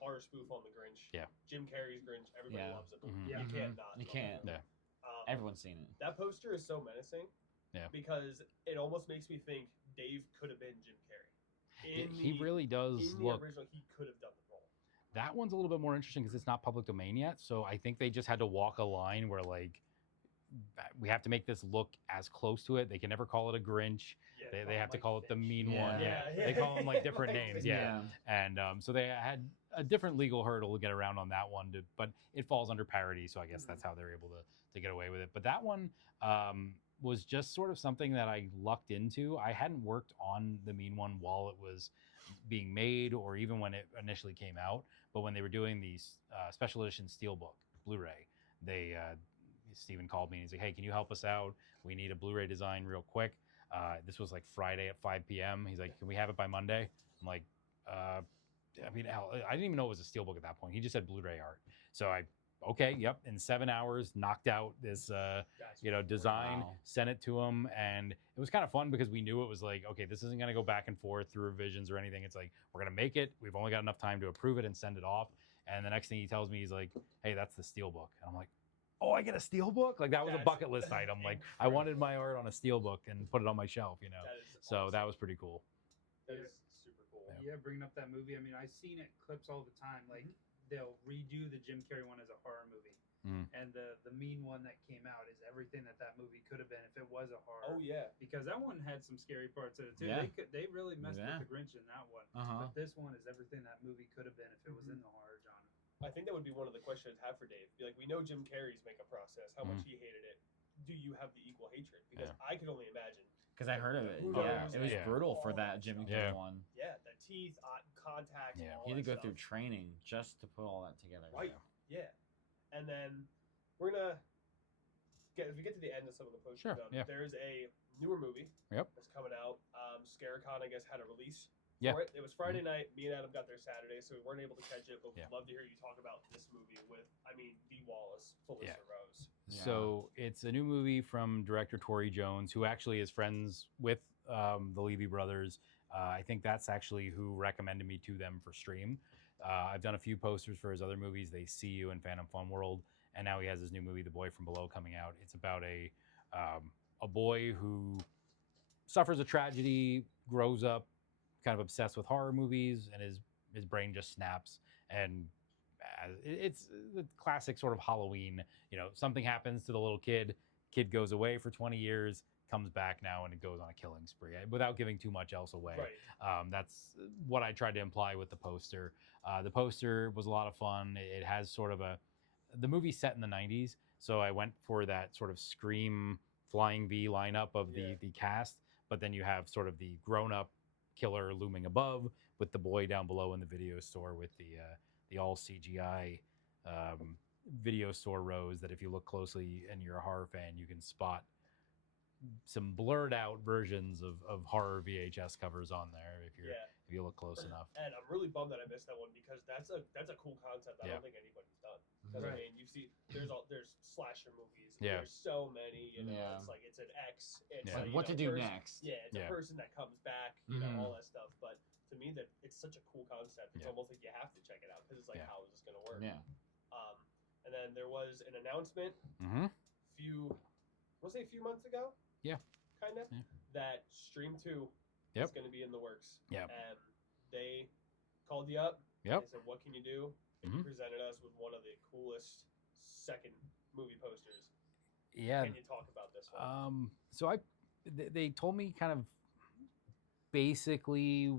horror spoof on the Grinch. Yeah. Jim Carrey's Grinch. Everybody loves it. Yeah. You can't not. You can't. Yeah. Everyone's seen it. That poster is so menacing. Yeah. Because it almost makes me think Dave could have been Jim Carrey. He really does in look. The original, he could have done the role. That one's a little bit more interesting because it's not public domain yet. So I think they just had to walk a line where like we have to make this look as close to it. They can never call it a Grinch. Yeah, They have to call it the Mean Yeah. One. Yeah. They call them like different Like, names. yeah. And so they had a different legal hurdle to get around on that one, but it falls under parody. So I guess that's how they're able to get away with it. But that one was just sort of something that I lucked into. I hadn't worked on the Mean One while it was being made or even when it initially came out. But when they were doing these special edition Steelbook Blu-ray, Steven called me and he's like, hey, can you help us out? We need a Blu-ray design real quick. This was like Friday at 5 p.m. He's like, can we have it by Monday? I'm like, I mean, hell, I didn't even know it was a Steelbook at that point. He just said Blu-ray art. So okay, yep. In 7 hours, knocked out this, design, Wow. sent it to him. And it was kind of fun because we knew it was like, okay, this isn't going to go back and forth through revisions or anything. It's like, we're going to make it. We've only got enough time to approve it and send it off. And the next thing he tells me, he's like, hey, that's the Steelbook. And I'm like, oh, I get a Steelbook? Like that was a bucket list item. Like I wanted my art on a Steelbook and put it on my shelf, That is So awesome. that was pretty cool. That is super cool. Yeah, bringing up that movie. I mean, I've seen it clips all the time. Like they'll redo the Jim Carrey one as a horror movie, and the Mean One that came out is everything that movie could have been if it was a horror. Oh yeah. Because that one had some scary parts in it too. Yeah. They really messed Yeah. with the Grinch in that one. Uh-huh. But this one is everything that movie could have been if it was in the horror genre. I think that would be one of the questions I'd have for Dave. Be like, we know Jim Carrey's makeup process, how much he hated it. Do you have the equal hatred? Because I could only imagine. Because I heard of it. Who Yeah, knows? it was Yeah. brutal for that Jim Carrey one. Yeah, the teeth, contacts, Yeah. all He had to that go through stuff. training just to put all that together. Right. Yeah. And then we're gonna as we get to the end of some of the posters Sure, done, yeah. there's a newer movie Yep. that's coming out. ScareCon, I guess, had a release Yeah. for it. It was Friday night. Me and Adam got there Saturday, so we weren't able to catch it, but we'd Yeah. love to hear you talk about this movie with, Dee Wallace, Felissa Rose. So it's a new movie from director Tori Jones, who actually is friends with the Levy brothers. I think that's actually who recommended me to them for stream. I've done a few posters for his other movies, They See You and Phantom Fun World, and now he has his new movie, The Boy from Below, coming out. It's about a boy who suffers a tragedy, grows up kind of obsessed with horror movies, and his brain just snaps. And it's the classic sort of Halloween, something happens to the little kid goes away for 20 years, comes back now, and it goes on a killing spree without giving too much else away. Right. That's what I tried to imply with the poster. The poster was a lot of fun. It has sort of the movie's set in the 90s, so I went for that sort of Scream Flying V lineup of the cast, but then you have sort of the grown-up killer looming above with the boy down below in the video store with the all CGI video store rows that if you look closely and you're a horror fan, you can spot some blurred out versions of horror VHS covers on there if you look close enough. And I'm really bummed that I missed that one because that's a cool concept I don't think anybody's done. Because Right. you see, there's slasher movies. Yeah. There's so many. Yeah. It's like it's an X. It's Yeah. like, What to do person- next? Yeah, it's Yeah. a person that comes back. All that stuff. But to me, that it's such a cool concept. It's Yeah. almost like you have to check it out because it's like, Yeah. how is this going to work? Yeah. And then there was an announcement Mm-hmm. a few months ago. Yeah. Kind of. Yeah. That Stream 2 Yep. is going to be in the works. Yep. And they called you up. Yep. They said, what can you do? And you Mhm. presented us with one of the coolest second movie posters. Yeah. Can you talk about this one? So they told me kind of basically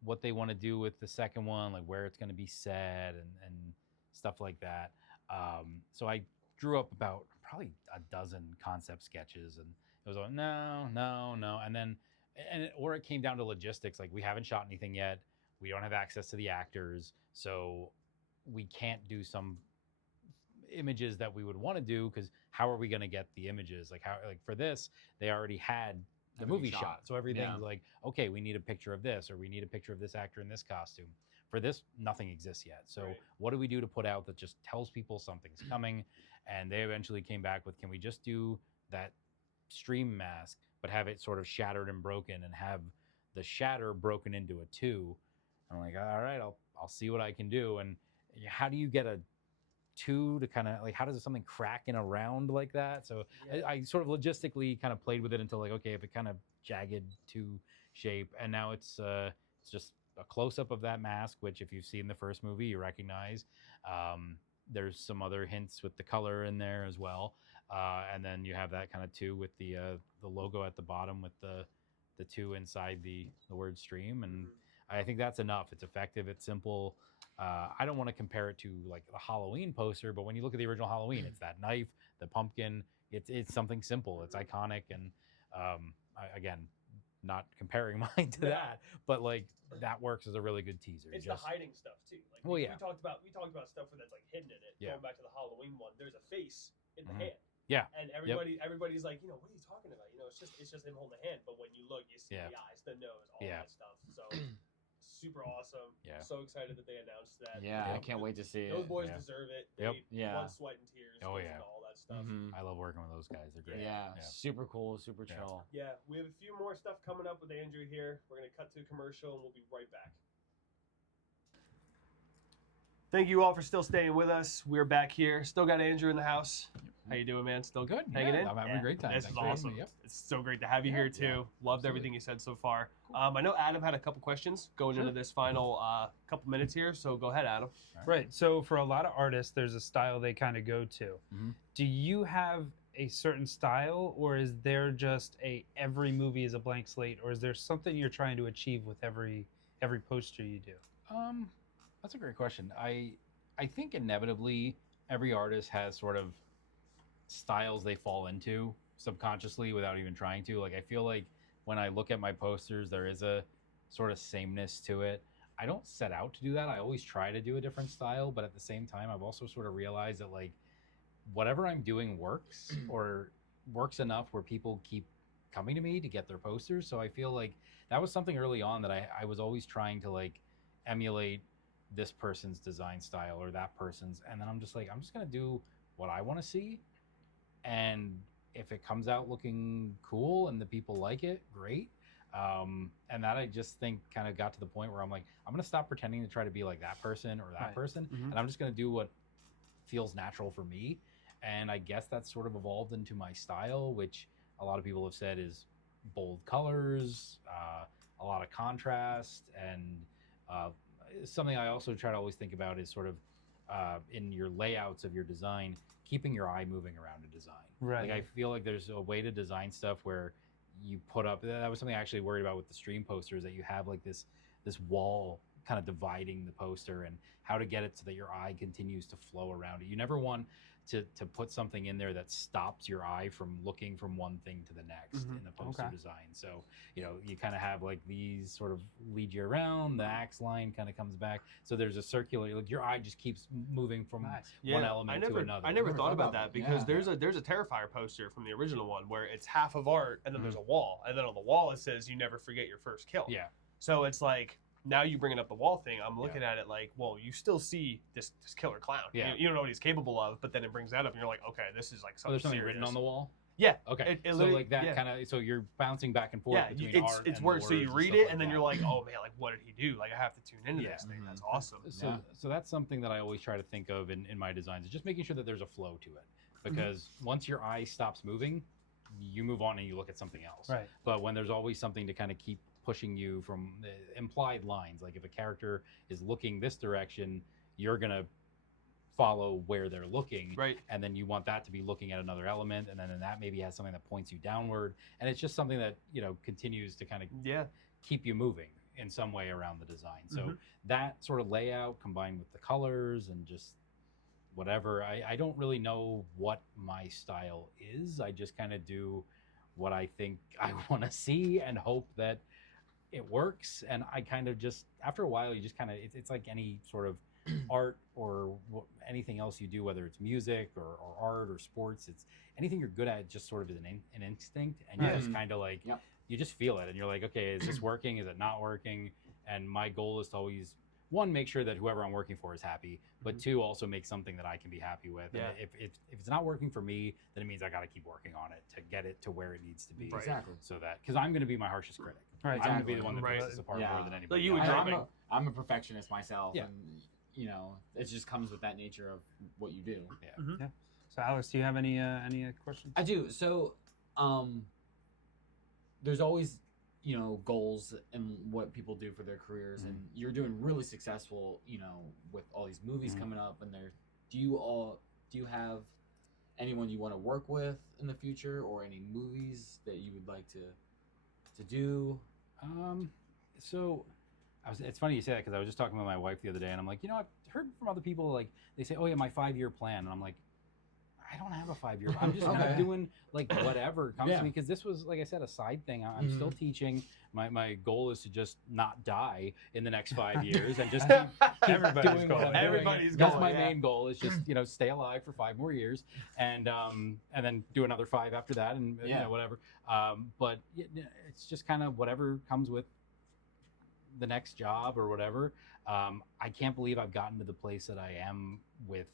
what they want to do with the second one, like where it's going to be set and stuff like that. So I drew up about probably a dozen concept sketches, and it was like no, and then or it came down to logistics. Like, we haven't shot anything yet, we don't have access to the actors, so we can't do some images that we would want to do, because how are we going to get the images? Like, how, like for this, they already had the Everything movie shot. shot, so everything's Yeah. like, okay, we need a picture of this, or we need a picture of this actor in this costume. For this, nothing exists yet. So Right. what do we do to put out that just tells people something's coming? And they eventually came back with, can we just do that stream mask, but have it sort of shattered and broken, and have the shatter broken into a 2? I'm like, all right, I'll see what I can do. And how do you get a 2 to kind of like, how does something crack in a round like that? So Yeah. I sort of logistically kind of played with it until, like, okay, if it kind of jagged 2 shape, and now it's just a close up of that mask, which if you've seen the first movie, you recognize. There's some other hints with the color in there as well, and then you have that kind of 2 with the logo at the bottom with the 2 inside the word stream, and I think that's enough. It's effective. It's simple. I don't want to compare it to like the Halloween poster, but when you look at the original Halloween, it's that knife, the pumpkin. It's something simple. It's iconic, and again, not comparing mine to No. that, but like that works as a really good teaser. It's Just the hiding stuff too. Like Well, yeah. we talked about stuff where that's like hidden in it. Yeah. Going back to the Halloween one, there's a face in the Mhm. hand. Yeah. And everybody's like, what are you talking about? It's just him holding the hand. But when you look, you see Yeah. the eyes, the nose, all Yeah. that stuff. So super awesome. Yeah. So excited that they announced that. Yeah, I Yep. can't wait to see it. Those boys Yeah. deserve it. Yep. They Yeah. blood, sweat, and tears. Oh, goes yeah. into all that stuff. Mhm. I love working with those guys. They're great. Yeah, Yeah. super cool, super Yeah. chill. Yeah, we have a few more stuff coming up with Andrew here. We're gonna cut to a commercial and we'll be right back. Thank you all for still staying with us. We're back here. Still got Andrew in the house. How you doing, man? Still Good. hanging Yeah, in? I'm having a great time. This Thanks is for having awesome. me. Yep. It's so great to have you Yeah, here too. yeah, Loved absolutely. everything you said so far. I know Adam had a couple questions going Sure. into this final couple minutes here, so go ahead, Adam. Right. So for a lot of artists, there's a style they kind of go to. Mhm. Do you have a certain style, or is there just every movie is a blank slate, or is there something you're trying to achieve with every poster you do? That's a great question. I think inevitably every artist has sort of styles they fall into subconsciously without even trying to. Like, I feel like when I look at my posters, there is a sort of sameness to it. I don't set out to do that. I always try to do a different style, but at the same time, I've also sort of realized that like whatever I'm doing works, or works enough where people keep coming to me to get their posters. So I feel like that was something early on that I was always trying to like emulate this person's design style or that person's, and then I'm just like, I'm just gonna do what I want to see, and if it comes out looking cool and the people like it, great. And that I just think kind of got to the point where I'm like, I'm gonna stop pretending to try to be like that person or that Right. person, Mhm. and I'm just gonna do what feels natural for me. And I guess that's sort of evolved into my style, which a lot of people have said is bold colors, a lot of contrast, and something I also try to always think about is sort of in your layouts of your design, keeping your eye moving around a design. Right. Like, I feel like there's a way to design stuff where you put up, that was something I actually worried about with the stream posters, that you have like this wall kind of dividing the poster, and how to get it so that your eye continues to flow around it. You never want to put something in there that stops your eye from looking from one thing to the next Mhm. in the poster Okay. design. So, you kind of have like these sort of lead you around, the axe line kind of comes back. So there's a circular, like your eye just keeps moving from Nice. one element to another. I never thought about that because Yeah. there's a Terrifier poster from the original one where it's half of art and then there's a wall, and then on the wall it says you never forget your first kill. Yeah. So it's like, now you bringing up the wall thing, I'm looking at it like, well, you still see this killer clown. Yeah. You don't know what he's capable of, but then it brings that up and you're like, okay, this is like So something there's something serious. written on the wall. Yeah. Okay. It So literally- like that yeah. kind of, so you're bouncing back and forth Yeah, between it's art it's and words. So you words read stuff it like and then that. you're like, oh man, like what did he do? Like I have to tune into Yeah. this thing. Mhm. That's awesome. So that's something that I always try to think of in my designs, is just making sure that there's a flow to it. Because once your eye stops moving, you move on and you look at something else. Right. But when there's always something to kind of keep pushing you from implied lines, like if a character is looking this direction, you're going to follow where they're looking. Right. And then you want that to be looking at another element, and then that maybe has something that points you downward. And it's just something that, continues to kind of Yeah. keep you moving in some way around the design. So Mhm. that sort of layout combined with the colors and just whatever. I don't really know what my style is. I just kind of do what I think I want to see and hope that it works. And I kind of just, after a while, you just kind of, it's like any sort of art or anything else you do, whether it's music or art or sports, it's anything you're good at, just sort of is an instinct. And you just kind of like, you just feel it. And you're like, okay, is this working? Is it not working? And my goal is to always, one, make sure that whoever I'm working for is happy, but two, also make something that I can be happy with. Yeah. And if it's not working for me, then it means I got to keep working on it to get it to where it needs to be. Right. Exactly. So that, because I'm going to be my harshest critic. Right, I'm going to be the exactly. one that Right. picks us apart more than anybody. Like you else. would I'm a perfectionist myself, Yeah. and it just comes with that nature of what you do. So Alex, do you have any questions? I do. So, there's always goals and what people do for their careers, and you're doing really successful. With all these movies coming up, and do you have anyone you want to work with in the future, or any movies that you would like to do? So it's funny you say that, because I was just talking with my wife the other day, and I'm like, I've heard from other people, like they say, oh yeah, my 5-year plan, and I'm like, I don't have a 5-year. I'm just kind of doing like whatever comes to me, because this was, like I said, a side thing. I'm still teaching. My goal is to just not die in the next 5 years and just keep Everybody's doing goal. what I'm doing. Everybody's That's goal, my yeah. main goal, is just stay alive for 5 more years, and then do another 5 after that, and whatever. But it's just kind of whatever comes with the next job or whatever. I can't believe I've gotten to the place that I am with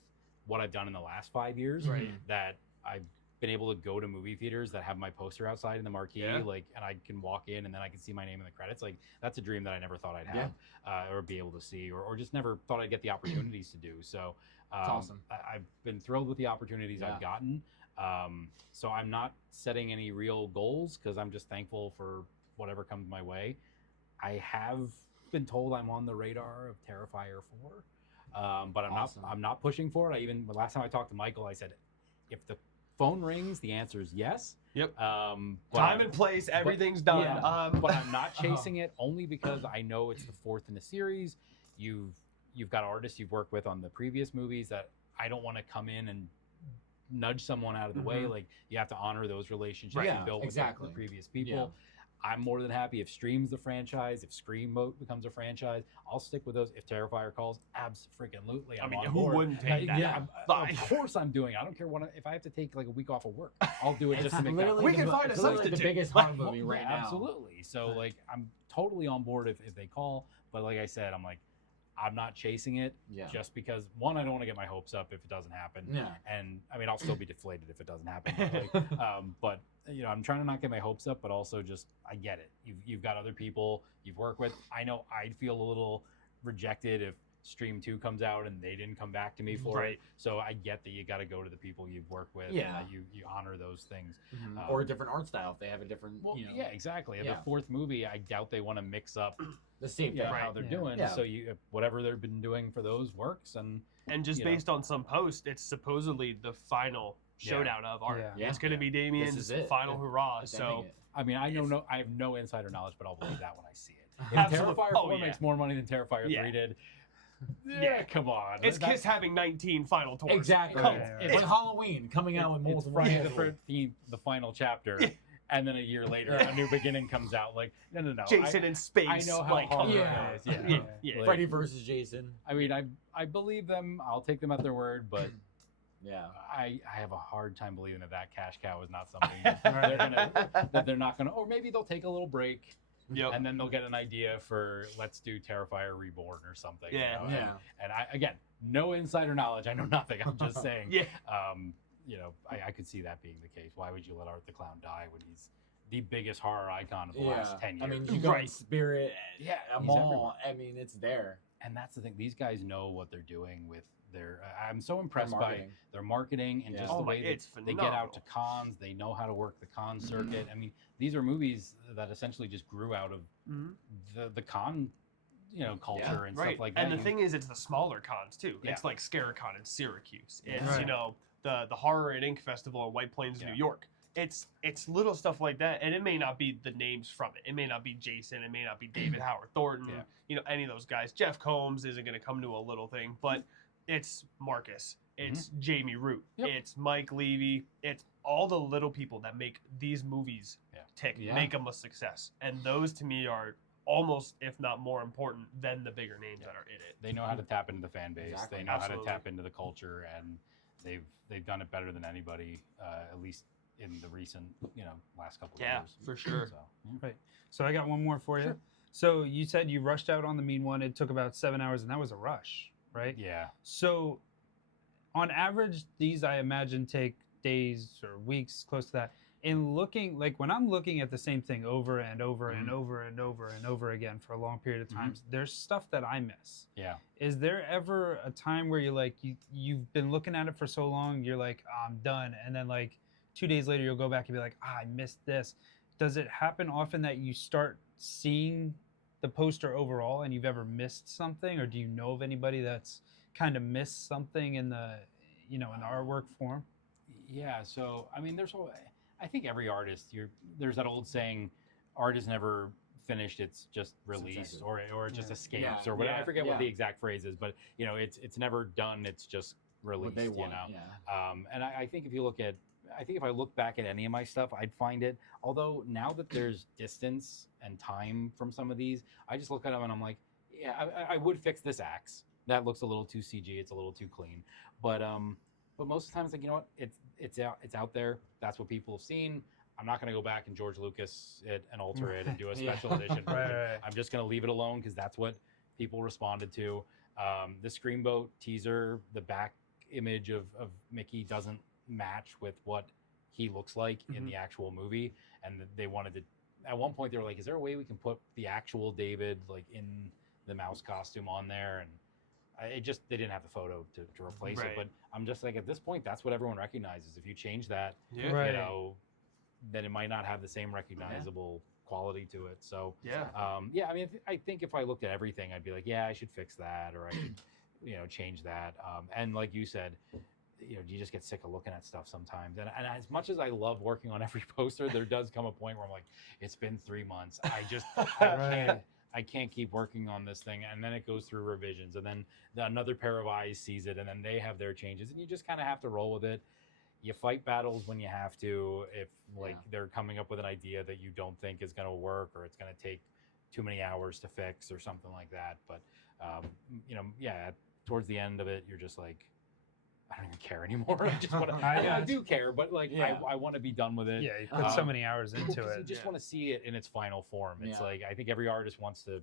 what I've done in the last 5 years. Right. That I've been able to go to movie theaters that have my poster outside in the marquee, and I can walk in and then I can see my name in the credits. Like, that's a dream that I never thought I'd have, or be able to see, or just never thought I'd get the opportunities to do. So It's awesome. I've been thrilled with the opportunities I've gotten. So I'm not setting any real goals, because I'm just thankful for whatever comes my way. I have been told I'm on the radar of Terrifier 4. But I'm not pushing for it. The last time I talked to Michael, I said, if the phone rings, the answer is yes. Yep. Time Time and place, everything's done. Yeah, but I'm not chasing it, only because I know it's the 4th in the series. You've got artists you've worked with on the previous movies that I don't want to come in and nudge someone out of the way. Like, you have to honor those relationships you built with the previous people. Yeah. I'm more than happy if Stream's the franchise, if Scream becomes a franchise, I'll stick with those. If Terrifier calls, abso-freaking-lutely, I'm on who board. wouldn't take that? Of course I'm doing it. I don't care if I have to take like a week off of work. I'll do it just to make that. We can find a it's literally substitute. the biggest horror movie right now. Absolutely. So like, I'm totally on board if they call. But like I said, I'm like, I'm not chasing it just because, one, I don't want to get my hopes up if it doesn't happen. Yeah. And I mean, I'll still be deflated if it doesn't happen. But I'm trying to not get my hopes up, but also just, I get it. You've got other people you've worked with. I know I'd feel a little rejected if Stream 2 comes out and they didn't come back to me for it. So I get that you got to go to the people you've worked with. Yeah. And you honor those things. Or a different art style if they have a different. Yeah, exactly. Yeah. The 4th movie, I doubt they want to mix up the same thing. how they're doing. Yeah. So whatever they've been doing for those works, and just based on some post, it's supposedly the final showdown of art. Yeah. It's going to be Damien's final hurrah. So I mean, I have no insider knowledge, but I'll believe that when I see it. If Absolutely. Terrifier 4 makes more money than Terrifier 3 did, come on. It's Kiss having 19 final tours. Exactly. Come on. It's like Halloween coming out with It's multiple. Friday the 13th, the final chapter. And then a year later, A New Beginning comes out. Like, no. Jason in space. I know how hard it is. Yeah. Like, Freddy versus Jason. I mean, I believe them. I'll take them at their word, but I have a hard time believing that cash cow is not something that they're not gonna. Or maybe they'll take a little break, and then they'll get an idea for, let's do Terrifier Reborn or something. And I, again, no insider knowledge. I know nothing. I'm just saying. I could see that being the case. Why would you let Art the Clown die when he's the biggest horror icon of the last 10 years? I mean, you go in Spirit, he's Mall. everywhere. I mean, it's there. And that's the thing. These guys know what they're doing with their. I'm so impressed by their marketing and just the way they get out to cons. They know how to work the con circuit. I mean, these are movies that essentially just grew out of the con, culture and stuff like that. And the thing is, it's the smaller cons too. It's like ScareCon in Syracuse. It's the Horror and Ink Festival in White Plains, New York. It's little stuff like that, and it may not be the names from it. It may not be Jason. It may not be David Howard Thornton. Any of those guys. Jeff Combs isn't going to come to a little thing, but it's Marcus. It's Jamie Root. Yep. It's Mike Levy. It's all the little people that make these movies tick, make them a success. And those to me are almost, if not more important than the bigger names that are in it. They know how to tap into the fan base. Exactly. They know Absolutely. how to tap into the culture, and they've done it better than anybody, at least in the recent last couple of years. For sure. So, Right. So I got one more for you. Sure. So you said you rushed out on the mean one. It took about 7 hours, and that was a rush, right? yeah. So on average, these I imagine take days or weeks, close to that. In looking, like when I'm looking at the same thing over and over and over and over and over again for a long period of times, there's stuff that I miss. Yeah. Is there ever a time where you're like, you've been looking at it for so long, you're like, oh, I'm done, and then like 2 days later you'll go back and be like, I missed this. Does it happen often that you start seeing the poster overall and you've ever missed something, or do you know of anybody that's kind of missed something in the in the artwork form? Yeah. So I mean, I think every artist, there's that old saying, art is never finished, it's just released, or it just escapes, or whatever. I forget what the exact phrase is, but it's never done, it's just released. What they want, And I think if I look back at any of my stuff, I'd find it. Although now that there's distance and time from some of these, I just look at them and I'm like, yeah, I would fix this axe. That looks a little too CG. It's a little too clean. But most of the time, it's like, you know what? It's out there. That's what people have seen. I'm not going to go back and George Lucas it and alter it and do a special edition version. Right. I'm just going to leave it alone because that's what people responded to. The Screamboat teaser, the back image of Mickey doesn't match with what he looks like in the actual movie, and they wanted to. At one point, they were like, "Is there a way we can put the actual David like in the mouse costume on there?" And they didn't have the photo to replace it. But I'm just like, at this point, that's what everyone recognizes. If you change that, then it might not have the same recognizable quality to it. So I mean, I think if I looked at everything, I'd be like, yeah, I should fix that, or I should change that. And like you said, you just get sick of looking at stuff sometimes. And as much as I love working on every poster, there does come a point where I'm like, it's been 3 months. I can't keep working on this thing. And then it goes through revisions, and then another pair of eyes sees it, and then they have their changes, and you just kind of have to roll with it. You fight battles when you have to, if they're coming up with an idea that you don't think is going to work, or it's going to take too many hours to fix or something like that. But, towards the end of it, you're just like, I don't even care anymore. I just want to. I do care, but I want to be done with it. Yeah, you put so many hours into it. You just want to see it in its final form. It's like, I think every artist wants to.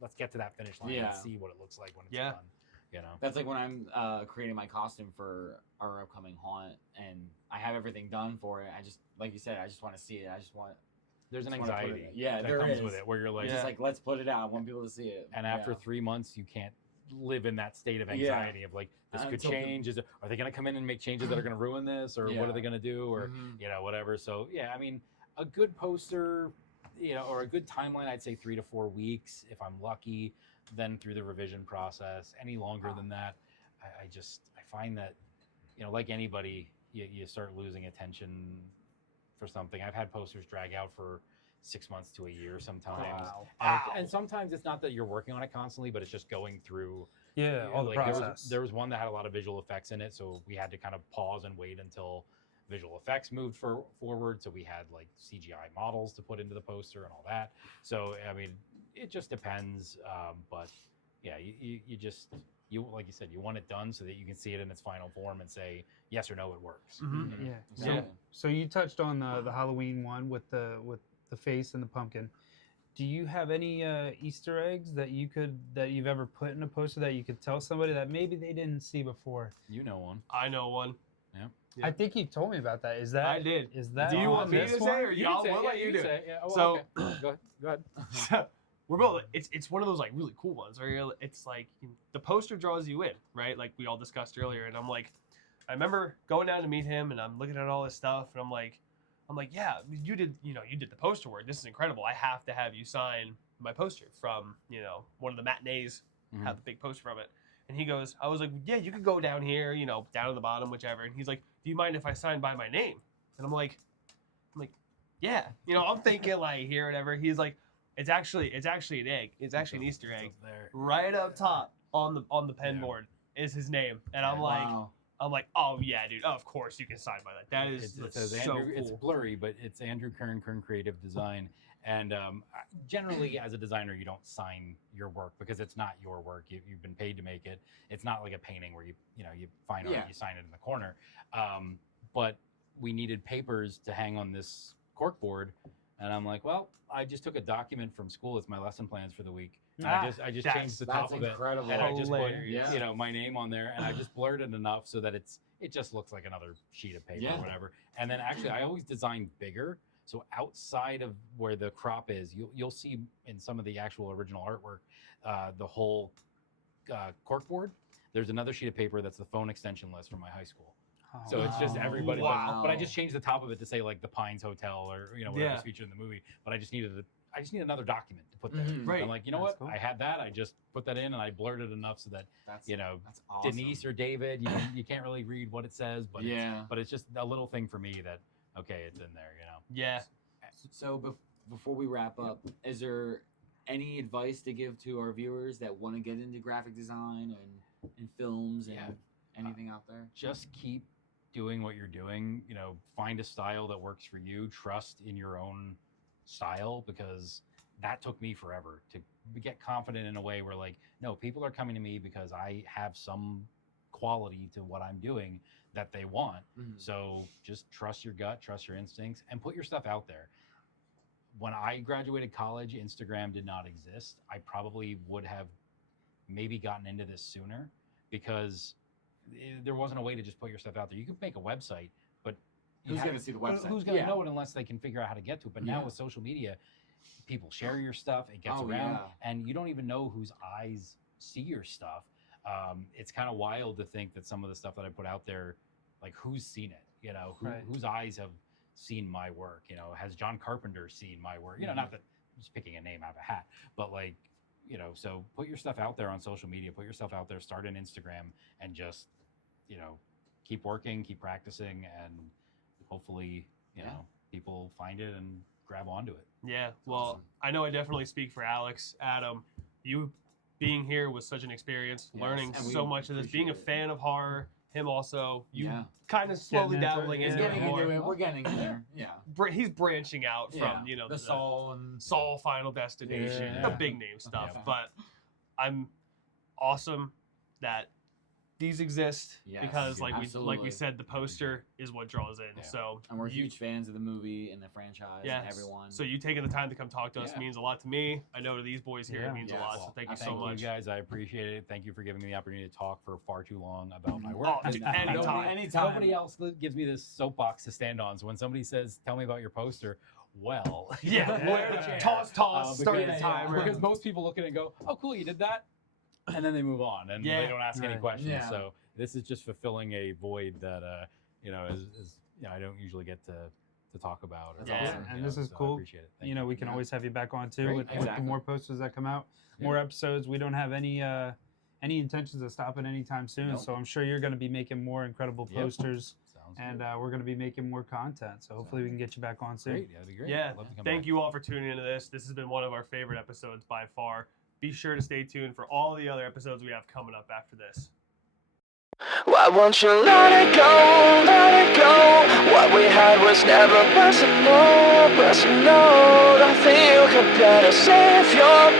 Let's get to that finish line and see what it looks like when it's done. That's like when I'm creating my costume for our upcoming haunt, and I have everything done for it. I just, like you said, I just want to see it. There's an anxiety that comes with it, where you're like, just like, let's put it out. I want people to see it. And after 3 months, you can't live in that state of anxiety of like, this could change. Are they going to come in and make changes that are going to ruin this, or what are they going to do, or whatever. So I mean, a good poster, or a good timeline, I'd say 3 to 4 weeks if I'm lucky. Then through the revision process, any longer than that, I find that like anybody, you start losing attention for something. I've had posters drag out for 6 months to a year sometimes. And sometimes it's not that you're working on it constantly, but it's just going through all the process. There was one that had a lot of visual effects in it, so we had to kind of pause and wait until visual effects moved forward. So we had like CGI models to put into the poster and all that. So I mean, it just depends. But yeah, you just like you said, you want it done so that you can see it in its final form and say yes or no, it works. So you touched on the Halloween one with the face and the pumpkin. Do you have any Easter eggs that you've ever put in a poster that you could tell somebody that maybe they didn't see before? You know one. I know one. Yeah. I think you told me about that. Is that I did? Is that? Do you want me to say, or what let you do? Yeah. Oh, So okay. Go ahead. So we're both. It's one of those like really cool ones where it's like the poster draws you in, right? Like we all discussed earlier, and I'm like, I remember going down to meet him, and I'm looking at all this stuff, and I'm like, yeah, you did the poster work. This is incredible. I have to have you sign my poster from one of the matinees. Have the big poster from it. And he goes, I was like, yeah, you could go down here, down at the bottom, whichever. And he's like, do you mind if I sign by my name? And I'm like, yeah. I'm thinking like here, whatever. He's like, it's actually an egg. It's actually an Easter egg. Right up top on the pen board is his name. And I'm like, I'm like, oh yeah, dude, of course you can sign by that. That is It says so Andrew. cool. It's blurry, but it's Andrew Kern.Creative.Design. And generally, as a designer, you don't sign your work because it's not your work. You've been paid to make it. It's not like a painting where you find art, you sign it in the corner. But we needed papers to hang on this cork board, and I'm like, well, I just took a document from school. It's my lesson plans for the week. And I just changed the top of it, incredible. and I just put Hilarious. my name on there, and I just blurred it enough so that it just looks like another sheet of paper or whatever. And then actually, I always design bigger. So outside of where the crop is, you'll see in some of the actual original artwork, the whole cork board. There's another sheet of paper that's the phone extension list from my high school. So it's just everybody. Wow. But I just changed the top of it to say like the Pines Hotel or whatever's featured in the movie. But I just need another document to put there. Right. I'm like, you know That's what? cool. I had that. I just put that in and I blurred it enough so that That's awesome. Denise or David, you can't really read what it says, but it's just a little thing for me that okay, it's in there. Yeah. So before we wrap up, is there any advice to give to our viewers that want to get into graphic design and films and anything out there? Just keep doing what you're doing. Find a style that works for you. Trust in your own style, because that took me forever to get confident in a way where like, no, people are coming to me because I have some quality to what I'm doing that they want. So just trust your gut, trust your instincts, and put your stuff out there. When I graduated college, Instagram did not exist. I probably would have maybe gotten into this sooner because there wasn't a way to just put your stuff out there. You could make a website, but Who's going to see the website? who's going to know it unless they can figure out how to get to it? But now with social media, people share your stuff, it gets around, and you don't even know whose eyes see your stuff. It's kind of wild to think that some of the stuff that I put out there, like who's seen it? Whose eyes have seen my work? Has John Carpenter seen my work? Not that I'm just picking a name out of a hat, but like, so put your stuff out there on social media, put yourself out there, start an Instagram, and just, keep working, keep practicing, and hopefully, people find it and grab onto it. Yeah. Well, I know I definitely speak for Alex. Adam, you being here was such an experience, learning and we so much of this, being a appreciate it. fan of horror, him also, you Yeah. kind of slowly Getting into it, dabbling yeah. into Getting it more. into it. We're getting in there. Yeah. He's branching out from, the Saul and Saul Final Destination, the Yeah. big name stuff. Yeah. But I'm awesome that these exist because like absolutely. we said, the poster is what draws in. Yeah. So And we're huge fans of the movie and the franchise and everyone. So you taking the time to come talk to us means a lot to me. I know to these boys here it means a lot. So thank you so much. You guys, I appreciate it. Thank you for giving me the opportunity to talk for far too long about my work. Oh, dude, anytime. Nobody else gives me this soapbox to stand on. So when somebody says, "Tell me about your poster," well, where to toss, start the because, timer. because most people look at it and go, "Oh, cool, you did that," and then they move on and they don't ask any questions. Yeah. So this is just fulfilling a void that is I don't usually get to talk about. That's awesome. And this is so I cool. appreciate it. Thank you. We can always have you back on too Great. with the Exactly. more posters that come out, more episodes. We don't have any intentions of stopping anytime soon. Nope. So I'm sure you're going to be making more incredible posters, Sounds and good. we're going to be making more content. So hopefully we can get you back on soon. Great. Yeah, that'd be great. Yeah, I'd love to come thank back. you all for tuning into this. This has been one of our favorite episodes by far. Be sure to stay tuned for all the other episodes we have coming up after this. Why won't you let it go, let it go? What we had was never personal. Nothing you could better save your